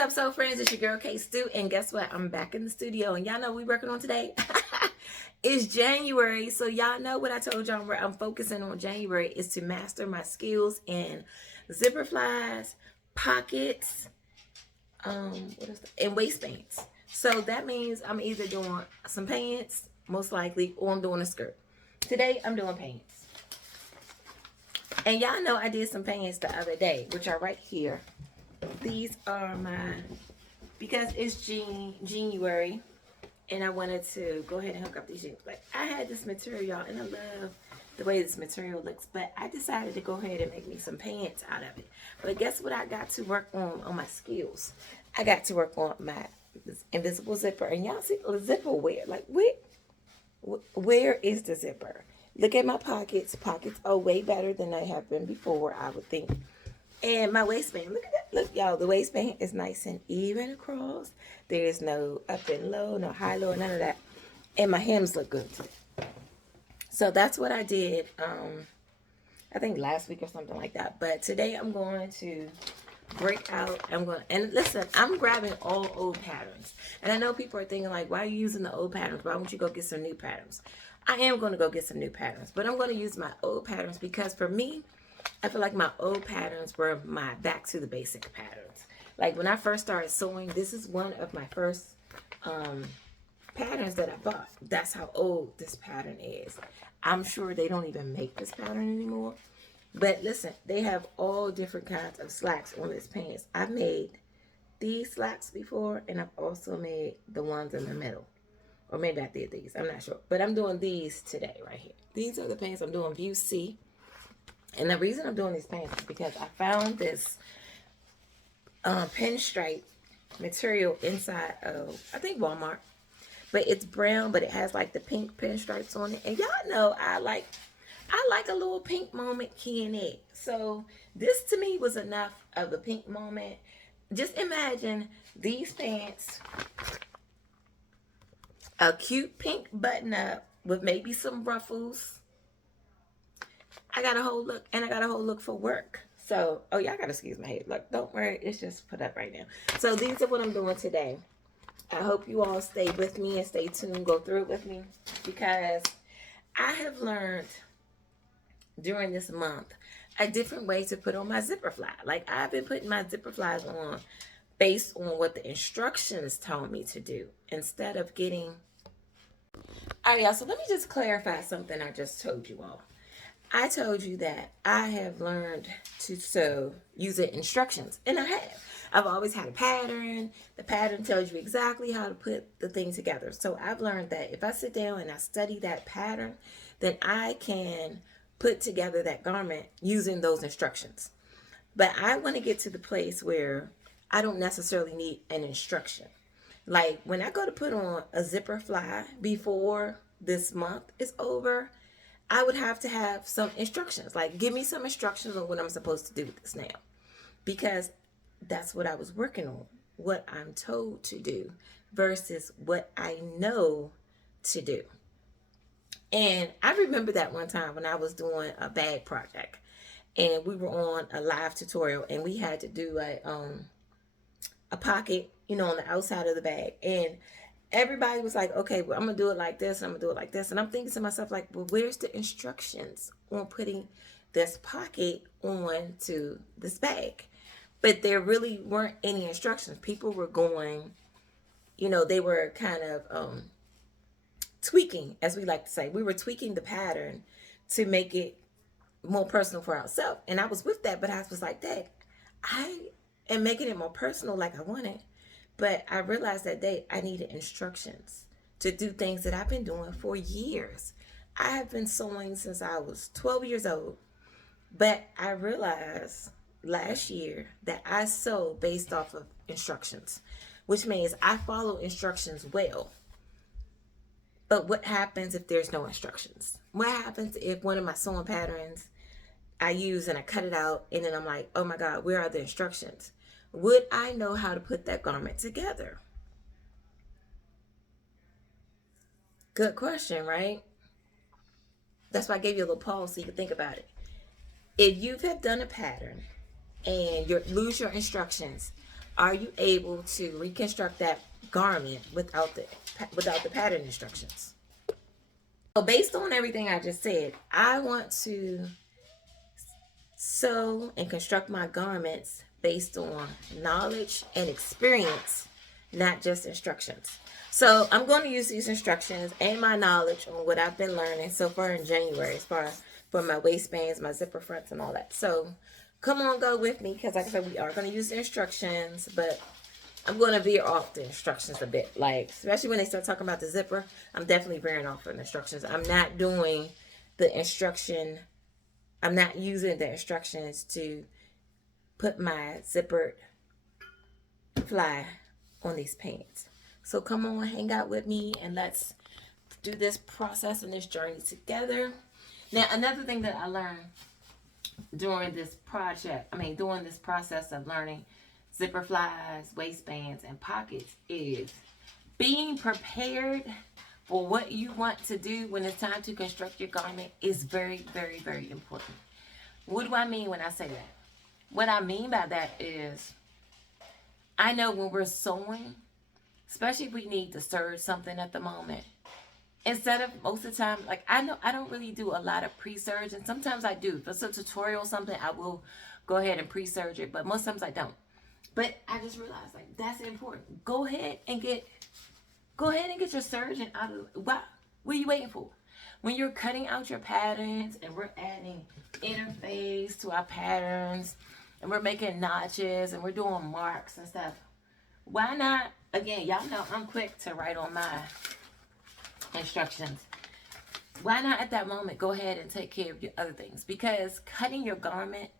up, soul friends? It's your girl K Stu, and guess what? I'm back in the studio, and y'all know what we working on today. It's January, so y'all know what I told y'all. Where I'm focusing on January is to master my skills in zipper flies, pockets, and waistbands. So that means I'm either doing some pants, most likely, or I'm doing a skirt. Today I'm doing pants, and y'all know I did some pants the other day, which are right here. These are because it's January, and I wanted to go ahead and hook up these jeans. But I had this material, and I love the way this material looks, but I decided to go ahead and make me some pants out of it. But guess what I got to work on my skills? I got to work on my invisible zipper, and y'all see the zipper where? Like, where is the zipper? Look at my pockets. Pockets are way better than they have been before, I would think. And my waistband, look at that. Look, y'all, the waistband is nice and even across. There is no up and low, no high, low, none of that. And my hems look good too. So that's what I did, I think last week or something like that. But today I'm going to break out. And listen, I'm grabbing all old patterns. And I know people are thinking like, why are you using the old patterns? Why don't you go get some new patterns? I am going to go get some new patterns. But I'm going to use my old patterns because for me, I feel like my old patterns were my back to the basic patterns. Like when I first started sewing, this is one of my first patterns that I bought. That's how old this pattern is. I'm sure they don't even make this pattern anymore. But listen, they have all different kinds of slacks on this pants. I've made these slacks before, and I've also made the ones in the middle. Or maybe I did these. I'm not sure. But I'm doing these today right here. These are the pants I'm doing View C. And the reason I'm doing these pants is because I found this pinstripe material inside of, I think, Walmart. But it's brown, but it has like the pink pinstripes on it. And y'all know I like a little pink moment here and there. So this to me was enough of the pink moment. Just imagine these pants, a cute pink button up with maybe some ruffles. I got a whole look, and I got a whole look for work. So, oh, y'all got to excuse my head. Look, don't worry. It's just put up right now. So, these are what I'm doing today. I hope you all stay with me and stay tuned. Go through it with me. Because I have learned during this month a different way to put on my zipper fly. Like, I've been putting my zipper flies on based on what the instructions told me to do. Instead of getting... All right, y'all. So, let me just clarify something I just told you all. I told you that I have learned to sew using instructions, and I have. I've always had a pattern. The pattern tells you exactly how to put the thing together. So I've learned that if I sit down and I study that pattern, then I can put together that garment using those instructions. But I want to get to the place where I don't necessarily need an instruction. Like when I go to put on a zipper fly before this month is over, I would have to have some instructions. Like, give me some instructions on what I'm supposed to do with this now. Because that's what I was working on. What I'm told to do versus what I know to do. And I remember that one time when I was doing a bag project. And we were on a live tutorial. And we had to do a pocket, on the outside of the bag. And everybody was like, okay, well, I'm going to do it like this, and I'm going to do it like this. And I'm thinking to myself, like, well, where's the instructions on putting this pocket on to this bag? But there really weren't any instructions. People were going, they were kind of tweaking, as we like to say. We were tweaking the pattern to make it more personal for ourselves. And I was with that, but I was like, Dad, I am making it more personal like I wanted. But I realized that day I needed instructions to do things that I've been doing for years. I have been sewing since I was 12 years old. But I realized last year that I sew based off of instructions, which means I follow instructions well. But what happens if there's no instructions? What happens if one of my sewing patterns I use and I cut it out and then I'm like, oh my God, where are the instructions? Would I know how to put that garment together? Good question, right? That's why I gave you a little pause so you can think about it. If you have done a pattern and you lose your instructions, are you able to reconstruct that garment without the pattern instructions? So based on everything I just said, I want to sew and construct my garments based on knowledge and experience, not just instructions. So I'm going to use these instructions and my knowledge on what I've been learning so far in January as far for my waistbands, my zipper fronts, and all that. So come on, go with me, because like I said, we are going to use the instructions, but I'm going to veer off the instructions a bit. Like, especially when they start talking about the zipper, I'm definitely veering off from the instructions. I'm not doing the instruction. I'm not using the instructions to put my zippered fly on these pants. So come on, hang out with me, and let's do this process and this journey together. Now, another thing that I learned during this during this process of learning zipper flies, waistbands, and pockets is being prepared for what you want to do when it's time to construct your garment is very, very, very important. What do I mean when I say that? What I mean by that is, I know when we're sewing, especially if we need to serge something at the moment, instead of most of the time, like I know I don't really do a lot of pre-serge, and sometimes I do. If it's a tutorial or something, I will go ahead and pre-serge it, but most times I don't. But I just realized, like, that's important. Go ahead and get your serging out of. What are you waiting for? When you're cutting out your patterns and we're adding interface to our patterns and we're making notches and we're doing marks and stuff, why not? Again, y'all know I'm quick to write on my instructions. Why not at that moment go ahead and take care of your other things? Because cutting your garment,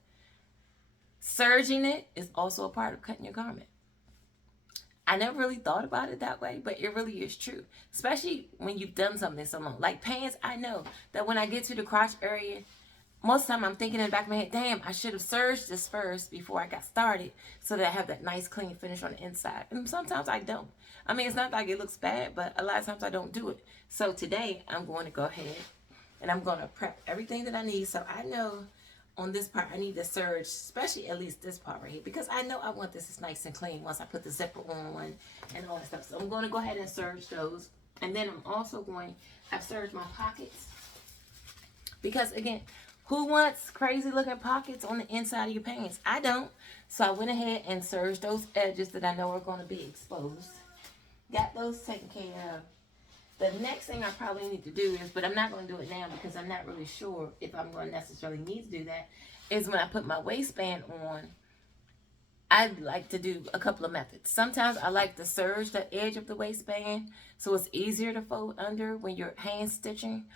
serging it, is also a part of cutting your garment. I never really thought about it that way, but it really is true. Especially when you've done something so long. Like pants, I know that when I get to the crotch area, most of the time I'm thinking in the back of my head, damn, I should have serged this first before I got started so that I have that nice clean finish on the inside. And sometimes I don't. I mean, it's not like it looks bad, but a lot of times I don't do it. So today I'm going to go ahead and I'm going to prep everything that I need. So I know on this part I need to serge, especially at least this part right here, because I know I want this nice and clean once I put the zipper on and all that stuff. So I'm going to go ahead and serge those. And then I'm also I've serged my pockets, because again, who wants crazy looking pockets on the inside of your pants? I don't. So I went ahead and serged those edges that I know are going to be exposed. Got those taken care of. The next thing I probably need to do is, but I'm not going to do it now because I'm not really sure if I'm going to necessarily need to do that, is when I put my waistband on, I like to do a couple of methods. Sometimes I like to serge the edge of the waistband so it's easier to fold under when you're hand stitching,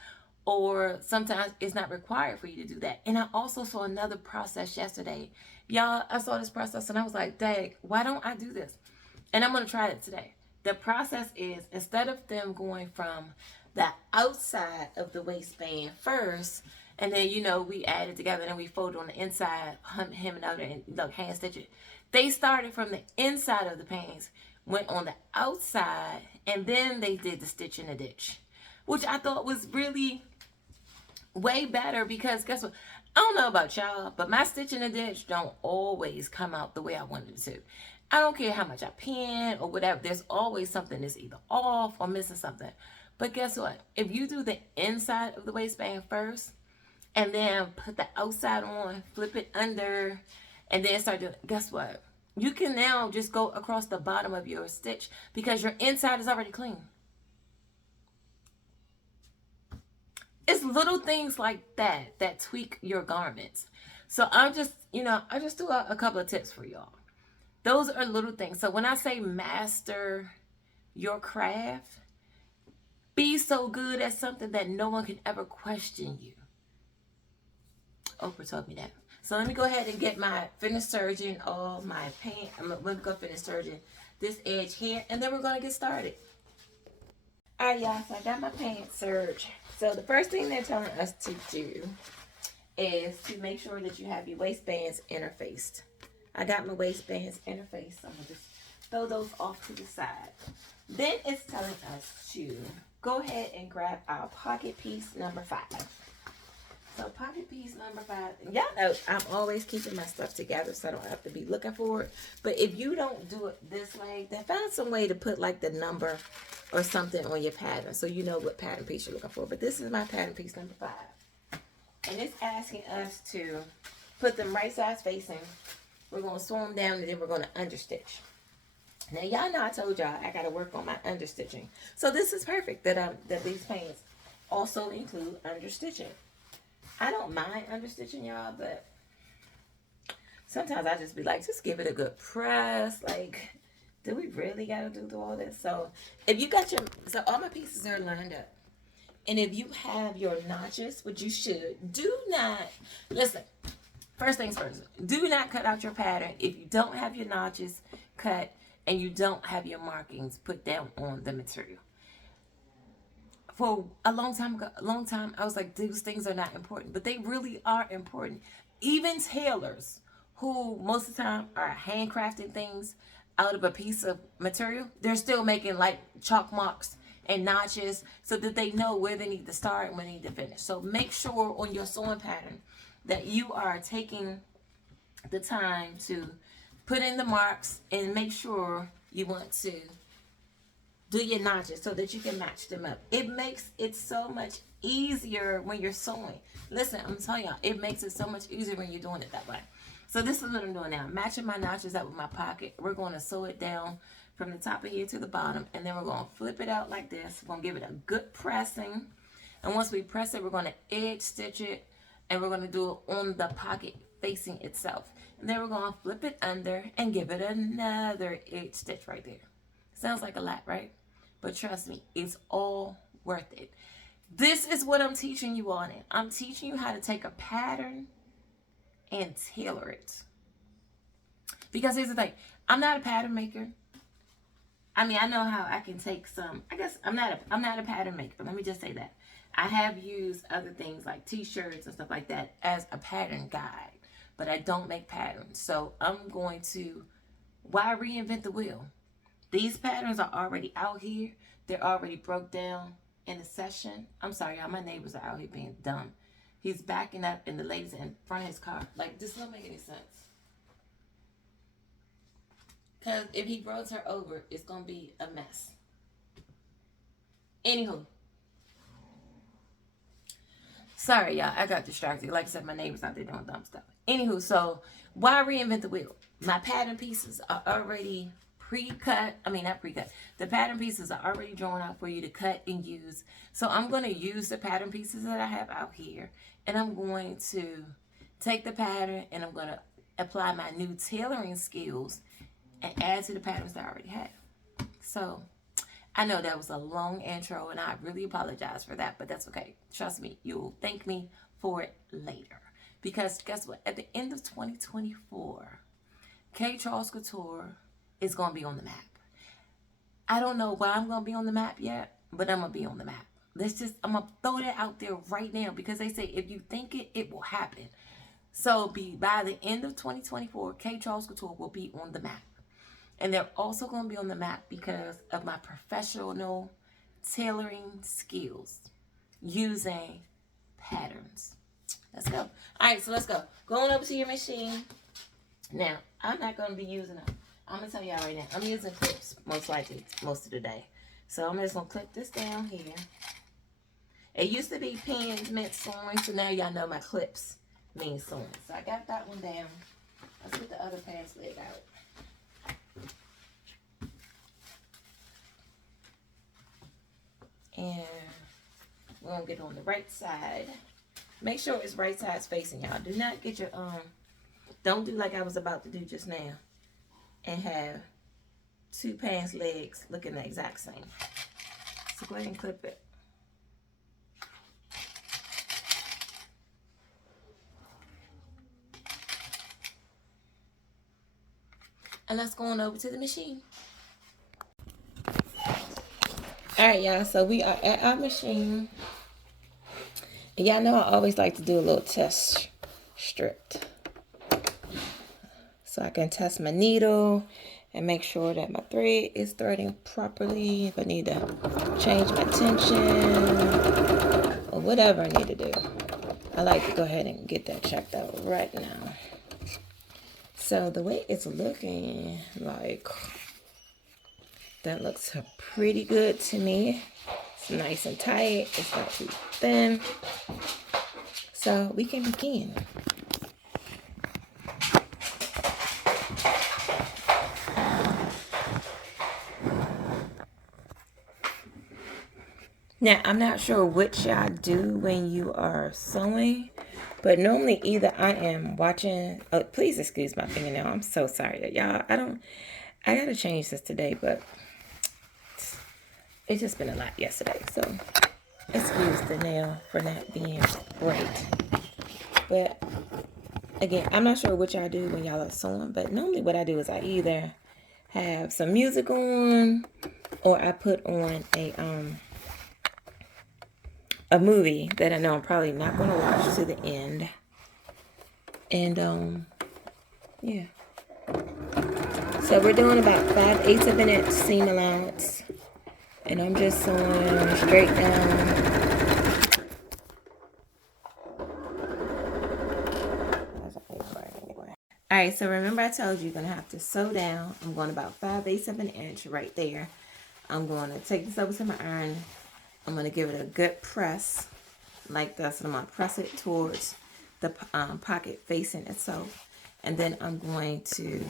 or sometimes it's not required for you to do that. And I also saw another process yesterday. Y'all, I saw this process and I was like, dang, why don't I do this? And I'm going to try it today. The process is, instead of them going from the outside of the waistband first, and then, we add it together and then we fold it on the inside, hem and outer, and hand stitch it. They started from the inside of the pants, went on the outside, and then they did the stitch in the ditch, which I thought was really way better, because guess what? I don't know about y'all, but my stitch in the ditch don't always come out the way I wanted it to. I don't care how much I pin or whatever. There's always something that's either off or missing something. But guess what? If you do the inside of the waistband first and then put the outside on, flip it under, and then start doing, guess what? You can now just go across the bottom of your stitch because your inside is already clean. It's little things like that that tweak your garments. So I just do a couple of tips for y'all. Those are little things. So when I say master your craft, be so good at something that no one can ever question you. Oprah told me that. So let me go ahead and get my finish serging all my pants. I'm going to go finish serging this edge here, and then we're going to get started. All right, y'all. So I got my pants serged. So the first thing they're telling us to do is to make sure that you have your waistbands interfaced. I got my waistbands interfaced, so I'm going to just throw those off to the side. Then it's telling us to go ahead and grab our pocket piece number 5. So pocket piece number 5. Y'all know I'm always keeping my stuff together so I don't have to be looking for it. But if you don't do it this way, then find some way to put like the number or something on your pattern so you know what pattern piece you're looking for. But this is my pattern piece number 5. And it's asking us to put them right sides facing. We're going to sew them down and then we're going to understitch. Now y'all know I told y'all I got to work on my understitching. So this is perfect that these paints also include understitching. I don't mind understitching, y'all, but sometimes I just be like, just give it a good press. Like, do we really got to do all this? So if you got so all my pieces are lined up. And if you have your notches, which you should, do not, listen, first things first, do not cut out your pattern if you don't have your notches cut and you don't have your markings put down on the material. For a long time, I was like, these things are not important, but they really are important. Even tailors, who most of the time are handcrafting things out of a piece of material, they're still making like chalk marks and notches so that they know where they need to start and where they need to finish. So make sure on your sewing pattern that you are taking the time to put in the marks and make sure you want to do your notches so that you can match them up. It makes it so much easier when you're sewing. Listen, I'm telling y'all, it makes it so much easier when you're doing it that way. So this is what I'm doing now. Matching my notches up with my pocket. We're going to sew it down from the top of here to the bottom, and then we're going to flip it out like this. We're going to give it a good pressing, and once we press it, we're going to edge stitch it, and we're going to do it on the pocket facing itself. And then we're going to flip it under and give it another edge stitch right there. Sounds like a lot, right? But trust me, it's all worth it. This is what I'm teaching you on it. I'm teaching you how to take a pattern and tailor it. Because here's the thing, I'm not a pattern maker. I mean, I know how I can take some, I guess I'm not a pattern maker, but let me just say that. I have used other things like t-shirts and stuff like that as a pattern guide, but I don't make patterns. So I'm going to, why reinvent the wheel? These patterns are already out here. They're already broke down in a session. I'm sorry, y'all, my neighbors are out here being dumb. He's backing up and the lady's in front of his car. Like, this don't make any sense. Because if he rolls her over, it's going to be a mess. Anywho. Sorry, y'all. I got distracted. Like I said, my neighbor's out there doing dumb stuff. Anywho, so why reinvent the wheel? My pattern pieces are already pre-cut. I mean, not pre-cut. The pattern pieces are already drawn out for you to cut and use. So I'm going to use the pattern pieces that I have out here. And I'm going to take the pattern and I'm going to apply my new tailoring skills and add to the patterns that I already have. So I know that was a long intro and I really apologize for that, but that's okay. Trust me, you'll thank me for it later. Because guess what? At the end of 2024, K. Charles Couture is going to be on the map. I don't know why I'm going to be on the map yet, but I'm going to be on the map. I'm going to throw that out there right now because they say if you think it, it will happen. So by the end of 2024, K. Charles Couture will be on the map. And they're also going to be on the map because of my professional tailoring skills using patterns. Let's go. All right, so let's go. Going over to your machine. Now, I'm not going to be using them. I'm going to tell y'all right now. I'm using clips most likely most of the day. So I'm just going to clip this down here. It used to be pins meant sewing, so now y'all know my clips mean sewing. So I got that one down. Let's get the other pants leg out. And we're going to get on the right side. Make sure it's right sides facing, y'all. Do not get your, don't do like I was about to do just now. And have two pants legs looking the exact same. So go ahead and clip it. And let's go on over to the machine. Alright, y'all, so we are at our machine. And y'all know I always like to do a little test strip. So I can test my needle and make sure that my thread is threading properly. If I need to change my tension or whatever I need to do. I like to go ahead and get that checked out right now. So the way it's looking like, that looks pretty good to me. It's nice and tight. It's not too thin. So we can begin. Now, I'm not sure which y'all do when you are sewing, but normally either I am watching, oh, please excuse my fingernail. I'm so sorry that y'all, I gotta change this today, but it's just been a lot yesterday. So excuse the nail for not being great. But again, I'm not sure what y'all do when y'all are sewing, but normally what I do is I either have some music on or I put on a movie that I know I'm probably not going to watch to the end. And yeah. So we're doing about 5/8 of an inch seam allowance. And I'm just sewing straight down. Alright, so remember I told you you're going to have to sew down. I'm going about 5/8 of an inch right there. I'm going to take this over to my iron. I'm going to give it a good press like this. And I'm going to press it towards the pocket facing itself. And then I'm going to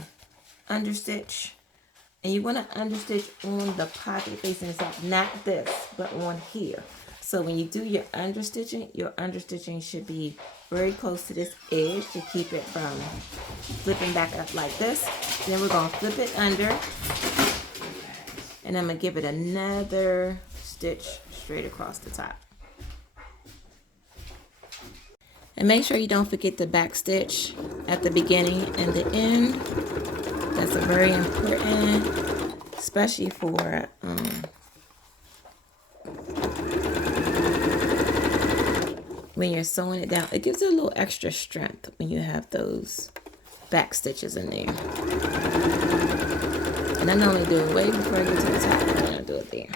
understitch. And you want to understitch on the pocket facing itself. Not this, but on here. So when you do your understitching should be very close to this edge to keep it from flipping back up like this. Then we're going to flip it under. And I'm going to give it another stitch straight across the top. And make sure you don't forget the back stitch at the beginning and the end. That's a very important, especially for when you're sewing it down. It gives it a little extra strength when you have those back stitches in there. And I normally do it way before I get to the top. I'm going to do it there.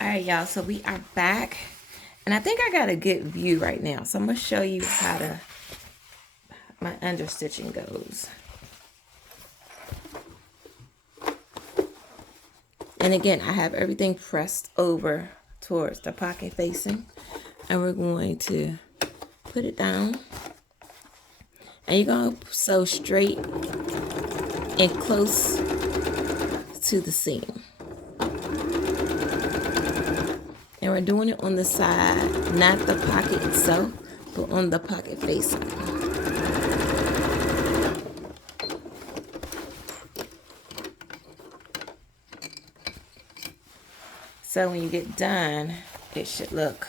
Alright, y'all, so we are back. And I think I got a good view right now. So I'm going to show you how my understitching goes. And again, I have everything pressed over towards the pocket facing. And we're going to put it down. And you're going to sew straight and close to the seam. And we're doing it on the side, not the pocket itself, but on the pocket facing. So when you get done, it should look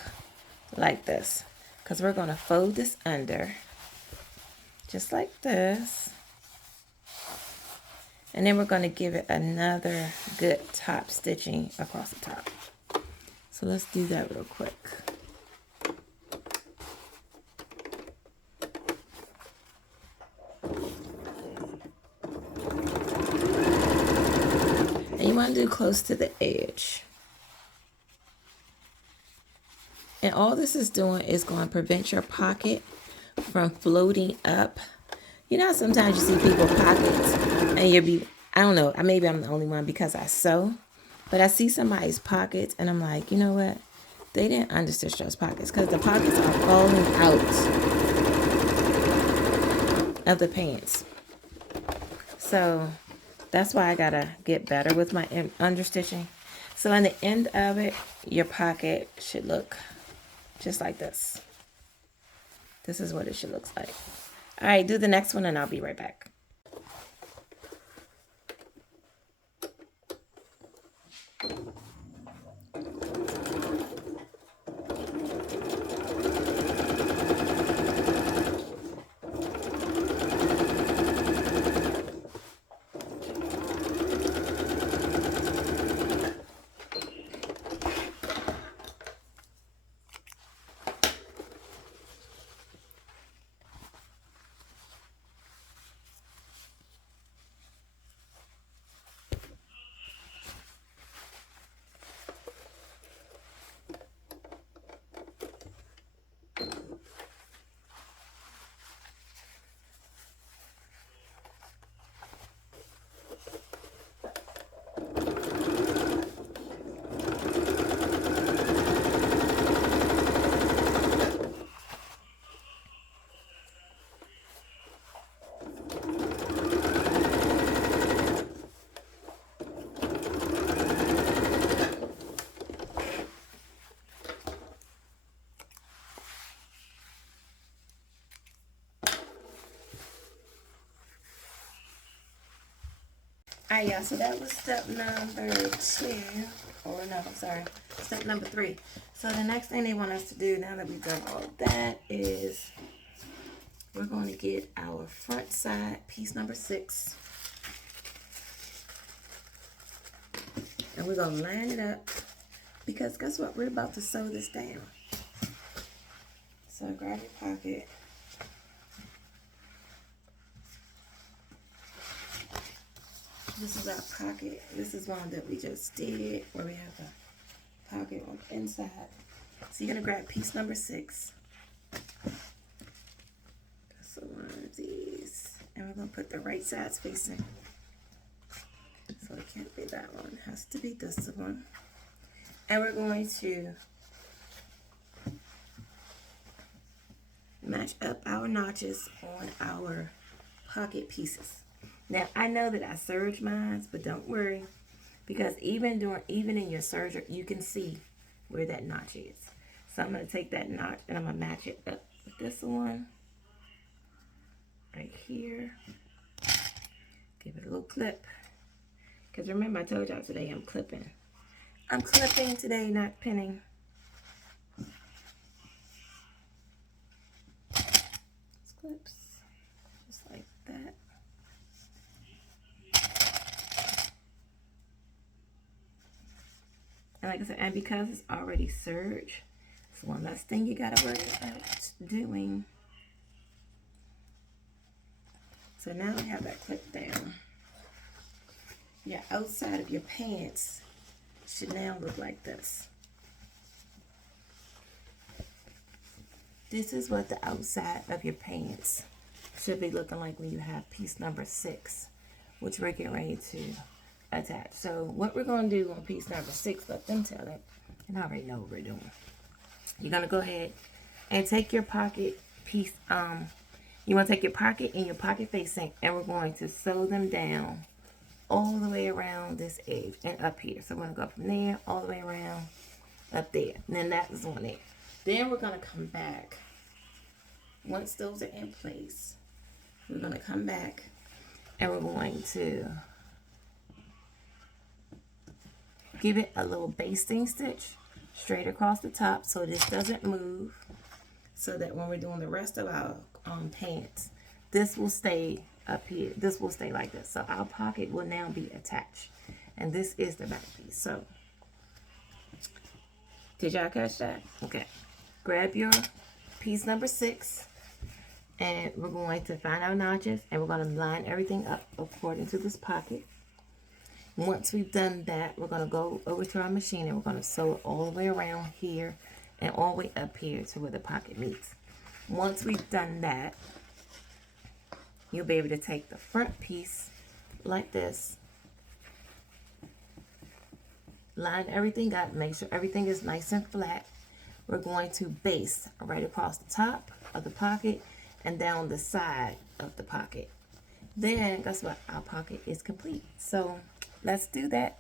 like this. Because we're going to fold this under, just like this. And then we're going to give it another good top stitching across the top. So let's do that real quick. And you want to do close to the edge. And all this is doing is going to prevent your pocket from floating up. You know, sometimes you see people pockets and you'll be, I don't know, maybe I'm the only one because I sew. But I see somebody's pockets and I'm like, you know what? They didn't understitch those pockets because the pockets are falling out of the pants. So that's why I gotta get better with my understitching. So in the end of it, your pocket should look just like this. This is what it should look like. All right, do the next one and I'll be right back. right, y'all, so that was step number 2. Or no, I'm sorry, step number 3. So the next thing they want us to do, now that we've done all of that, is we're going to get our front side piece number 6. And we're going to line it up, because guess what? We're about to sew this down. So grab your pocket. This is our pocket. This is one that we just did, where we have a pocket on the inside. So you're going to grab piece number 6. So one of these. And we're going to put the right sides facing. So it can't be that one. It has to be this one. And we're going to match up our notches on our pocket pieces. Now, I know that I serged mine, but don't worry, because even in your serger, you can see where that notch is. So I'm going to take that notch and I'm going to match it up with this one right here. Give it a little clip. Because remember, I told y'all today I'm clipping. I'm clipping today, not pinning. Clips, just like that. And like I said, and because it's already serged, it's one less thing you gotta worry about doing. So now we have that clip down. Your outside of your pants should now look like this. This is what the outside of your pants should be looking like when you have piece number 6, which we're getting ready to attach. So what we're going to do on piece number 6, let them tell it, and I already know what we're doing. You're going to go ahead and take your pocket piece, you want to take your pocket and your pocket facing, and we're going to sew them down all the way around this edge and up here. So we're going to go from there all the way around up there. And then that is on there. Then we're going to come back. Once those are in place, we're going to come back and we're going to give it a little basting stitch straight across the top so this doesn't move, so that when we're doing the rest of our pants, this will stay up here. This will stay like this. So our pocket will now be attached. And this is the back piece. So, did y'all catch that? Okay. Grab your piece number 6, and we're going to find our notches, and we're going to line everything up according to this pocket. Once we've done that, we're going to go over to our machine, and we're going to sew it all the way around here and all the way up here to where the pocket meets. Once we've done that, you'll be able to take the front piece like this, line everything up, make sure everything is nice and flat. We're going to baste right across the top of the pocket and down the side of the pocket. Then, guess what? Our pocket is complete. So, let's do that.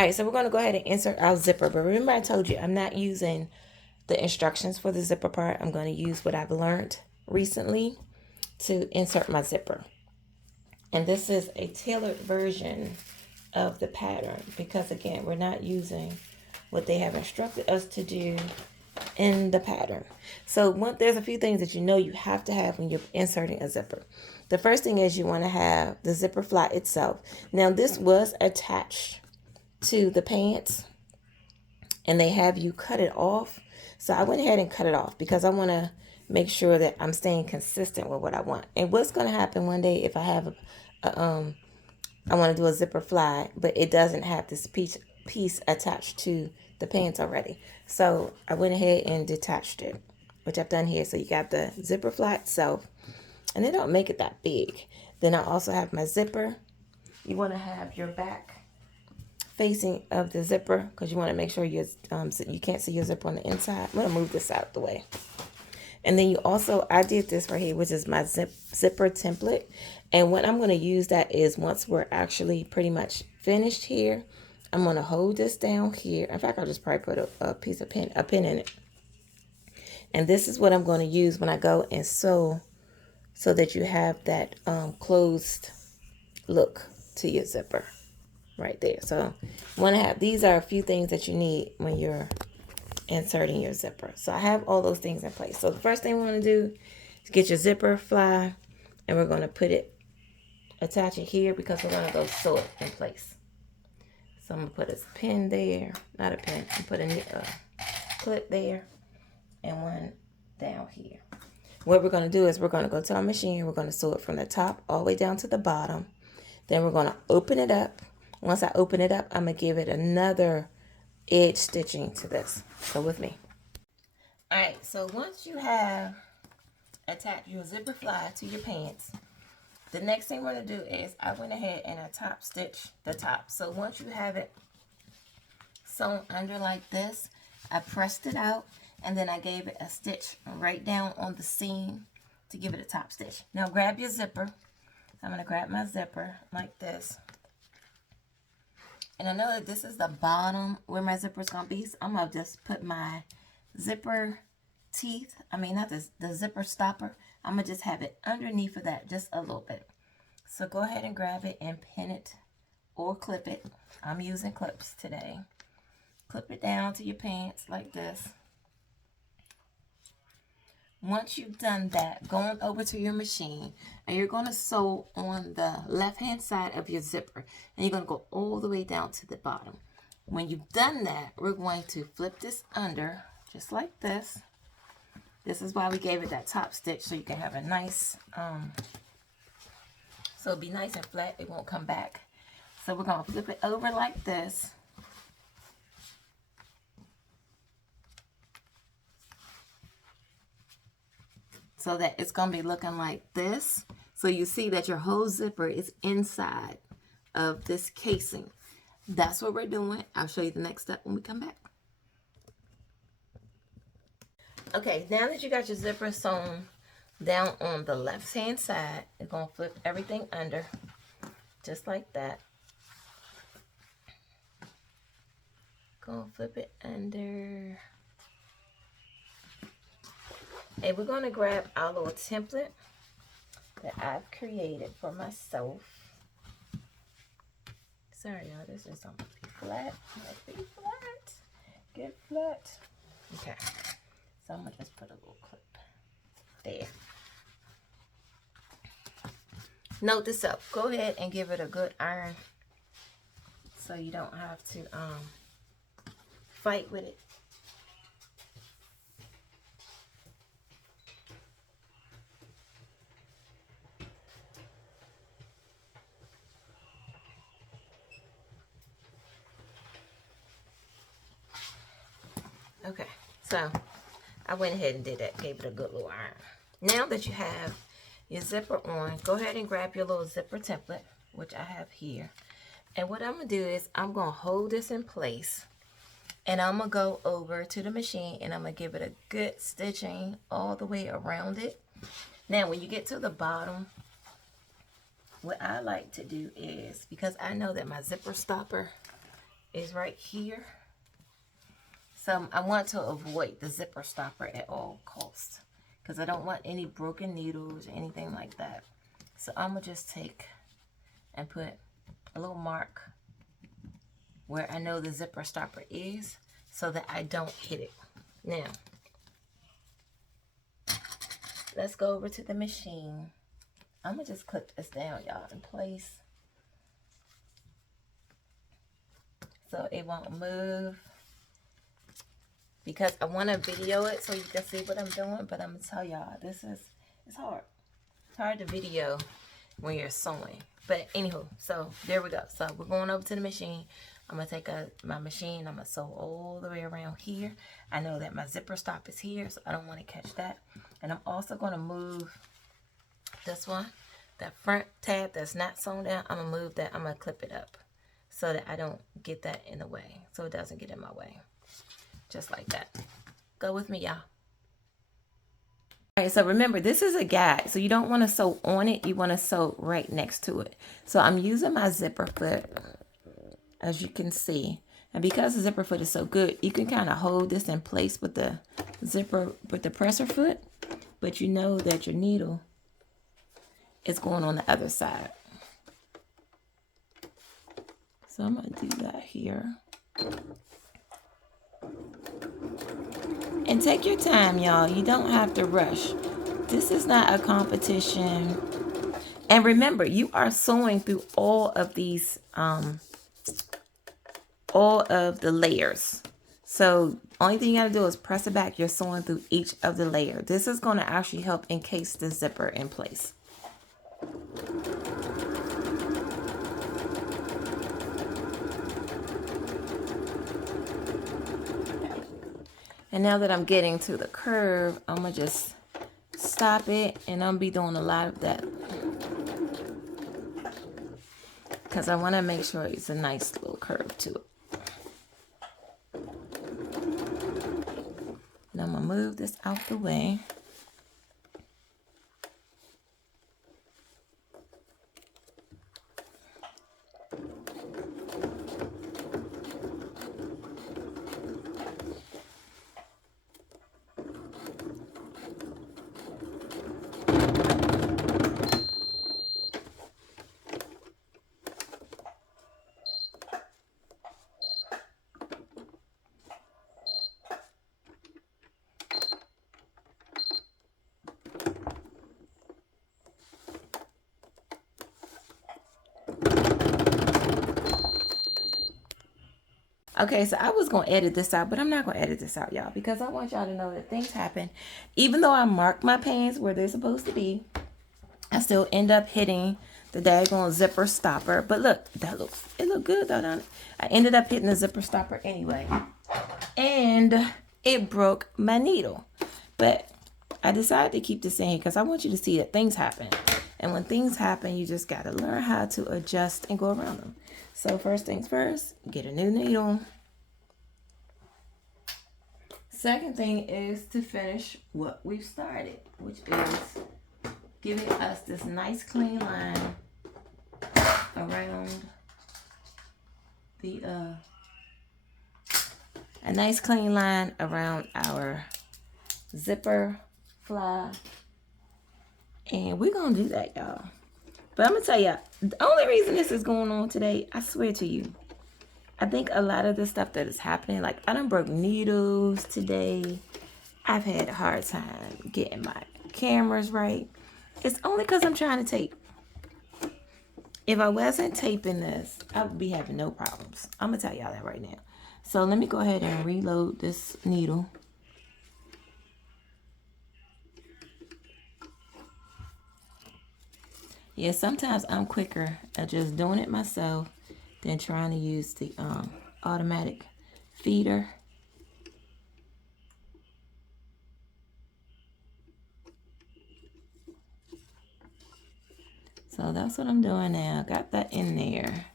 All right, so we're going to go ahead and insert our zipper. But remember I told you I'm not using the instructions for the zipper part. I'm going to use what I've learned recently to insert my zipper. And this is a tailored version of the pattern because, again, we're not using what they have instructed us to do in the pattern. So there's a few things that you have to have when you're inserting a zipper. The first thing is you want to have the zipper fly itself. Now, this was attached to the pants and they have you cut it off. So I went ahead and cut it off because I want to make sure that I'm staying consistent with what I want. And what's going to happen one day if I have I want to do a zipper fly, but it doesn't have this piece attached to the pants already. So I went ahead and detached it, which I've done here. So you got the zipper fly itself, and they don't make it that big. Then I also have my zipper. You want to have your back facing of the zipper because you want to make sure you can't see your zipper on the inside. I'm going to move this out of the way. And then I did this right here, which is my zipper template. And what I'm going to use that is once we're actually pretty much finished here, I'm going to hold this down here. In fact, I'll just probably put a pin in it. And this is what I'm going to use when I go and sew so that you have that closed look to your zipper right there. So these are a few things that you need when you're inserting your zipper. So I have all those things in place. So the first thing we want to do is get your zipper fly, and we're going to attach it here because we're going to go sew it in place. So I'm going to put a pin there, not a pin, I'm putting a clip there and one down here. What we're going to do is we're going to go to our machine, we're going to sew it from the top all the way down to the bottom. Then we're going to open it up. Once I open it up, I'm going to give it another edge stitching to this. So with me. All right, so once you have attached your zipper fly to your pants, the next thing we're going to do is I went ahead and I top stitch the top. So once you have it sewn under like this, I pressed it out and then I gave it a stitch right down on the seam to give it a top stitch. Now grab your zipper. I'm going to grab my zipper like this. And I know that this is the bottom where my zipper is going to be. So I'm going to just put my zipper teeth, not the zipper stopper. I'm going to just have it underneath of that just a little bit. So go ahead and grab it and pin it or clip it. I'm using clips today. Clip it down to your pants like this. Once you've done that, go on over to your machine and you're going to sew on the left-hand side of your zipper. And you're going to go all the way down to the bottom. When you've done that, we're going to flip this under just like this. This is why we gave it that top stitch so you can have a nice, so it'll be nice and flat. It won't come back. So we're going to flip it over like this. So that it's going to be looking like this. So you see that your whole zipper is inside of this casing. That's what we're doing. I'll show you the next step when we come back. Okay, now that you got your zipper sewn down on the left-hand side, you're going to flip everything under just like that. Go flip it under. And we're going to grab our little template that I've created for myself. Sorry, y'all, this is something to be flat. Let's be flat. Get flat. Okay. So I'm going to just put a little clip there. Note this up. Go ahead and give it a good iron so you don't have to fight with it. Okay, so I went ahead and did that, gave it a good little iron. Now that you have your zipper on, go ahead and grab your little zipper template, which I have here. And what I'm going to do is I'm going to hold this in place, and I'm going to go over to the machine, and I'm going to give it a good stitching all the way around it. Now, when you get to the bottom, what I like to do is, because I know that my zipper stopper is right here. So I want to avoid the zipper stopper at all costs because I don't want any broken needles or anything like that. So I'm going to just take and put a little mark where I know the zipper stopper is so that I don't hit it. Now, let's go over to the machine. I'm going to just clip this down, y'all, in place so it won't move. Because I want to video it so you can see what I'm doing. But I'm going to tell y'all, it's hard. It's hard to video when you're sewing. But anywho, so there we go. So we're going over to the machine. I'm going to take my machine. I'm going to sew all the way around here. I know that my zipper stop is here, so I don't want to catch that. And I'm also going to move this one. That front tab that's not sewn down, I'm going to move that. I'm going to clip it up so that I don't get that in the way. So it doesn't get in my way. Just like that. Go with me, y'all. All right, so remember, this is a guide. So you don't want to sew on it. You want to sew right next to it. So I'm using my zipper foot, as you can see. And because the zipper foot is so good, you can kind of hold this in place with the zipper, with the presser foot. But you know that your needle is going on the other side. So I'm going to do that here. And take your time, y'all. You don't have to rush. This is not a competition. And remember, you are sewing through all of these, all of the layers. So only thing you got to do is press it back. You're sewing through each of the layers. This is going to actually help encase the zipper in place. And now that I'm getting to the curve, I'm going to just stop it. And I'll be doing a lot of that. Because I want to make sure it's a nice little curve to it. Now I'm going to move this out the way. Okay, so I was going to edit this out, but I'm not going to edit this out, y'all, because I want y'all to know that things happen. Even though I mark my pants where they're supposed to be, I still end up hitting the daggone zipper stopper. But look, it looked good though, don't it? I ended up hitting the zipper stopper anyway. And it broke my needle. But I decided to keep this in here because I want you to see that things happen. And when things happen, you just got to learn how to adjust and go around them. So first things first, get a new needle. Second thing is to finish what we've started, which is giving us this nice clean line around the, a nice clean line around our zipper fly. And we're going to do that, y'all. But I'm going to tell you, the only reason this is going on today, I swear to you, I think a lot of the stuff that is happening, like I done broke needles today. I've had a hard time getting my cameras right. It's only because I'm trying to tape. If I wasn't taping this, I would be having no problems. I'm going to tell y'all that right now. So let me go ahead and reload this needle. Yeah, sometimes I'm quicker at just doing it myself than trying to use the automatic feeder. So that's what I'm doing now. Got that in there.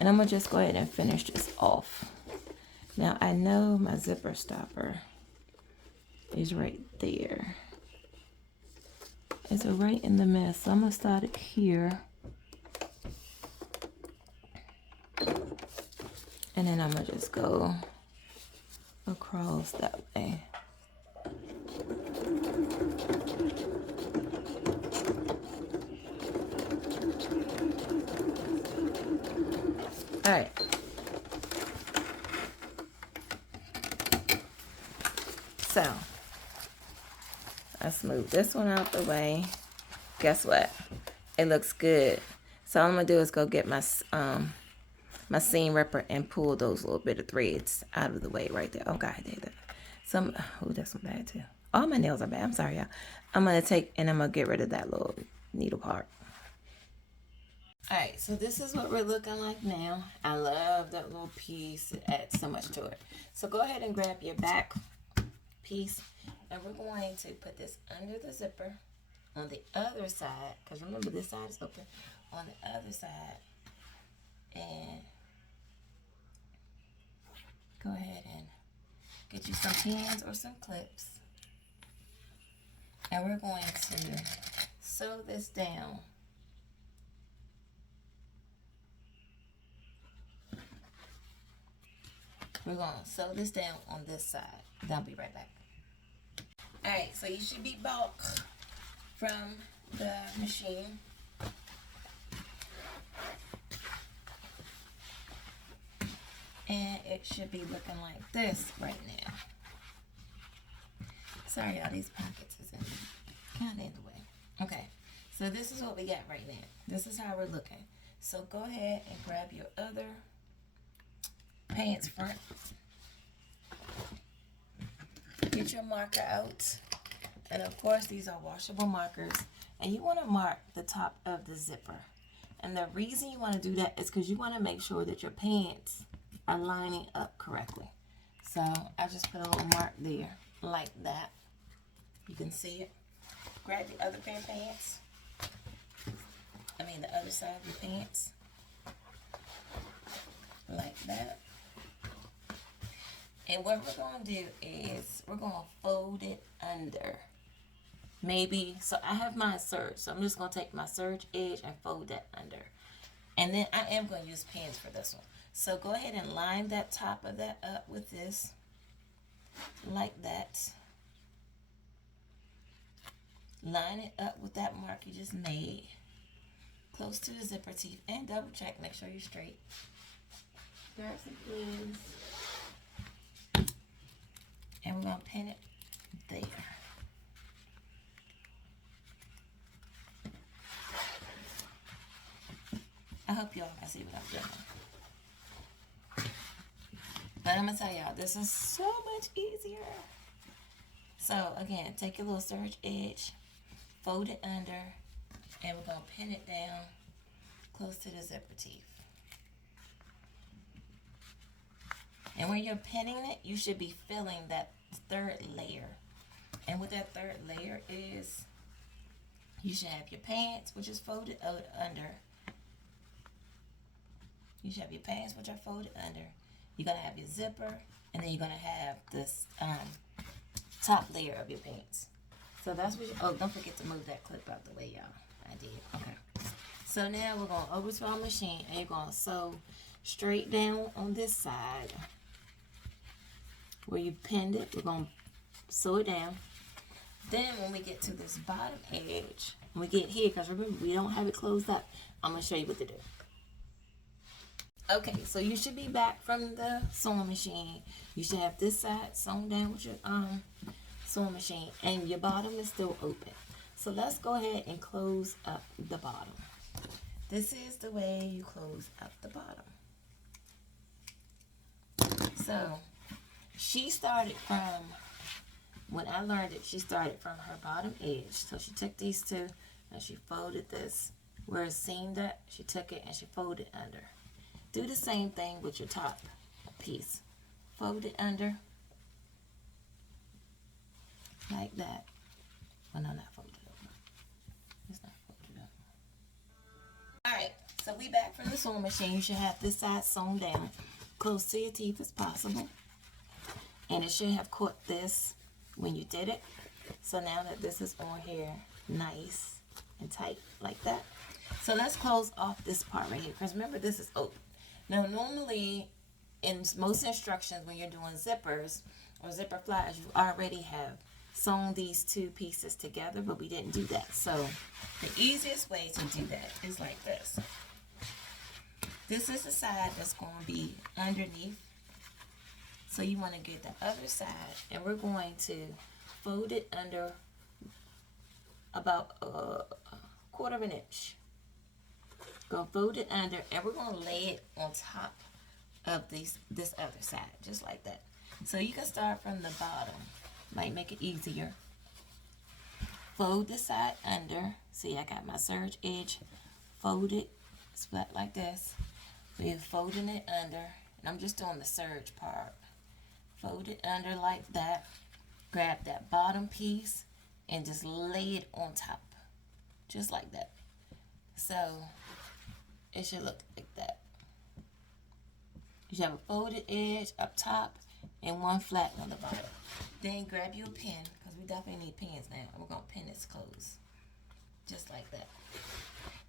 And I'm going to just go ahead and finish this off. Now, I know my zipper stopper is right there. It's right in the middle. So I'm going to start it here. And then I'm gonna just go across that way. All right. So let's move this one out the way. Guess what? It looks good. So all I'm gonna do is go get my my seam ripper and pull those little bit of threads out of the way right there. Okay, I did that. Some oh, that's one bad too. All my nails are bad. I'm sorry, y'all. I'm gonna take and I'm gonna get rid of that little needle part. All right, so this is what we're looking like now. I love that little piece. It adds so much to it. So go ahead and grab your back piece, and we're going to put this under the zipper on the other side, because remember this side is open, on the other side, and go ahead and get you some pins or some clips, and we're going to sew this down. We're going to sew this down on this side. Then I'll be right back. Alright, so you should be bulk from the machine. And it should be looking like this right now. Sorry, y'all, these pockets is kind of in the way. Okay, so this is what we got right now. This is how we're looking. So go ahead and grab your other pants front. Get your marker out. And of course, these are washable markers. And you want to mark the top of the zipper. And the reason you want to do that is because you want to make sure that your pants are lining up correctly. So I just put a little mark there like that. You can see it. Grab your other pair of pants. The other side of your pants. Like that. And what we're going to do is we're going to fold it under. Maybe, so I have my serge. So I'm just going to take my serge edge and fold that under. And then I am going to use pins for this one. So go ahead and line that top of that up with this. Like that. Line it up with that mark you just made. Close to the zipper teeth. And double check. Make sure you're straight. Grab some pins. And we're going to pin it there. I hope y'all can see what I'm doing. But I'm going to tell y'all, this is so much easier. So, again, take your little serge edge, fold it under, and we're going to pin it down close to the zipper teeth. And when you're pinning it, you should be feeling that third layer. And what that third layer is, you should have your pants, which is folded under. You should have your pants, which are folded under. You're going to have your zipper, and then you're going to have this top layer of your pants. So that's what you, oh, don't forget to move that clip out the way, y'all. I did. Okay. So now we're going over to our machine, and you're going to sew straight down on this side. Where you pinned it, we're going to sew it down. Then when we get to this bottom edge, when we get here, because remember, we don't have it closed up, I'm going to show you what to do. Okay, so you should be back from the sewing machine. You should have this side sewn down with your sewing machine, and your bottom is still open. So let's go ahead and close up the bottom. This is the way you close up the bottom. So she started from, when I learned it, she started from her bottom edge. So she took these two and she folded this where it seamed at. She took it and she folded under. Do the same thing with your top piece. Fold it under like that. Well, no, not folded over. It's not folded up. Alright, so we back from the sewing machine. You should have this side sewn down close to your teeth as possible. And it should have caught this when you did it. So now that this is on here, nice and tight like that. So let's close off this part right here. Because remember, this is open. Now, normally, in most instructions when you're doing zippers or zipper flies, you already have sewn these two pieces together, but we didn't do that. So the easiest way to do that is like this. This is the side that's going to be underneath. So you want to get the other side, and we're going to fold it under about a quarter of an inch. Go fold it under, and we're going to lay it on top of this other side, just like that. So you can start from the bottom, might make it easier. Fold the side under. See, I got my serge edge folded, it's flat like this. We're folding it under, and I'm just doing the serge part. Fold it under like that. Grab that bottom piece and just lay it on top, just like that. So it should look like that. You should have a folded edge up top and one flat on the bottom. Then grab your pen, because we definitely need pens now. We're going to pin this closed, just like that.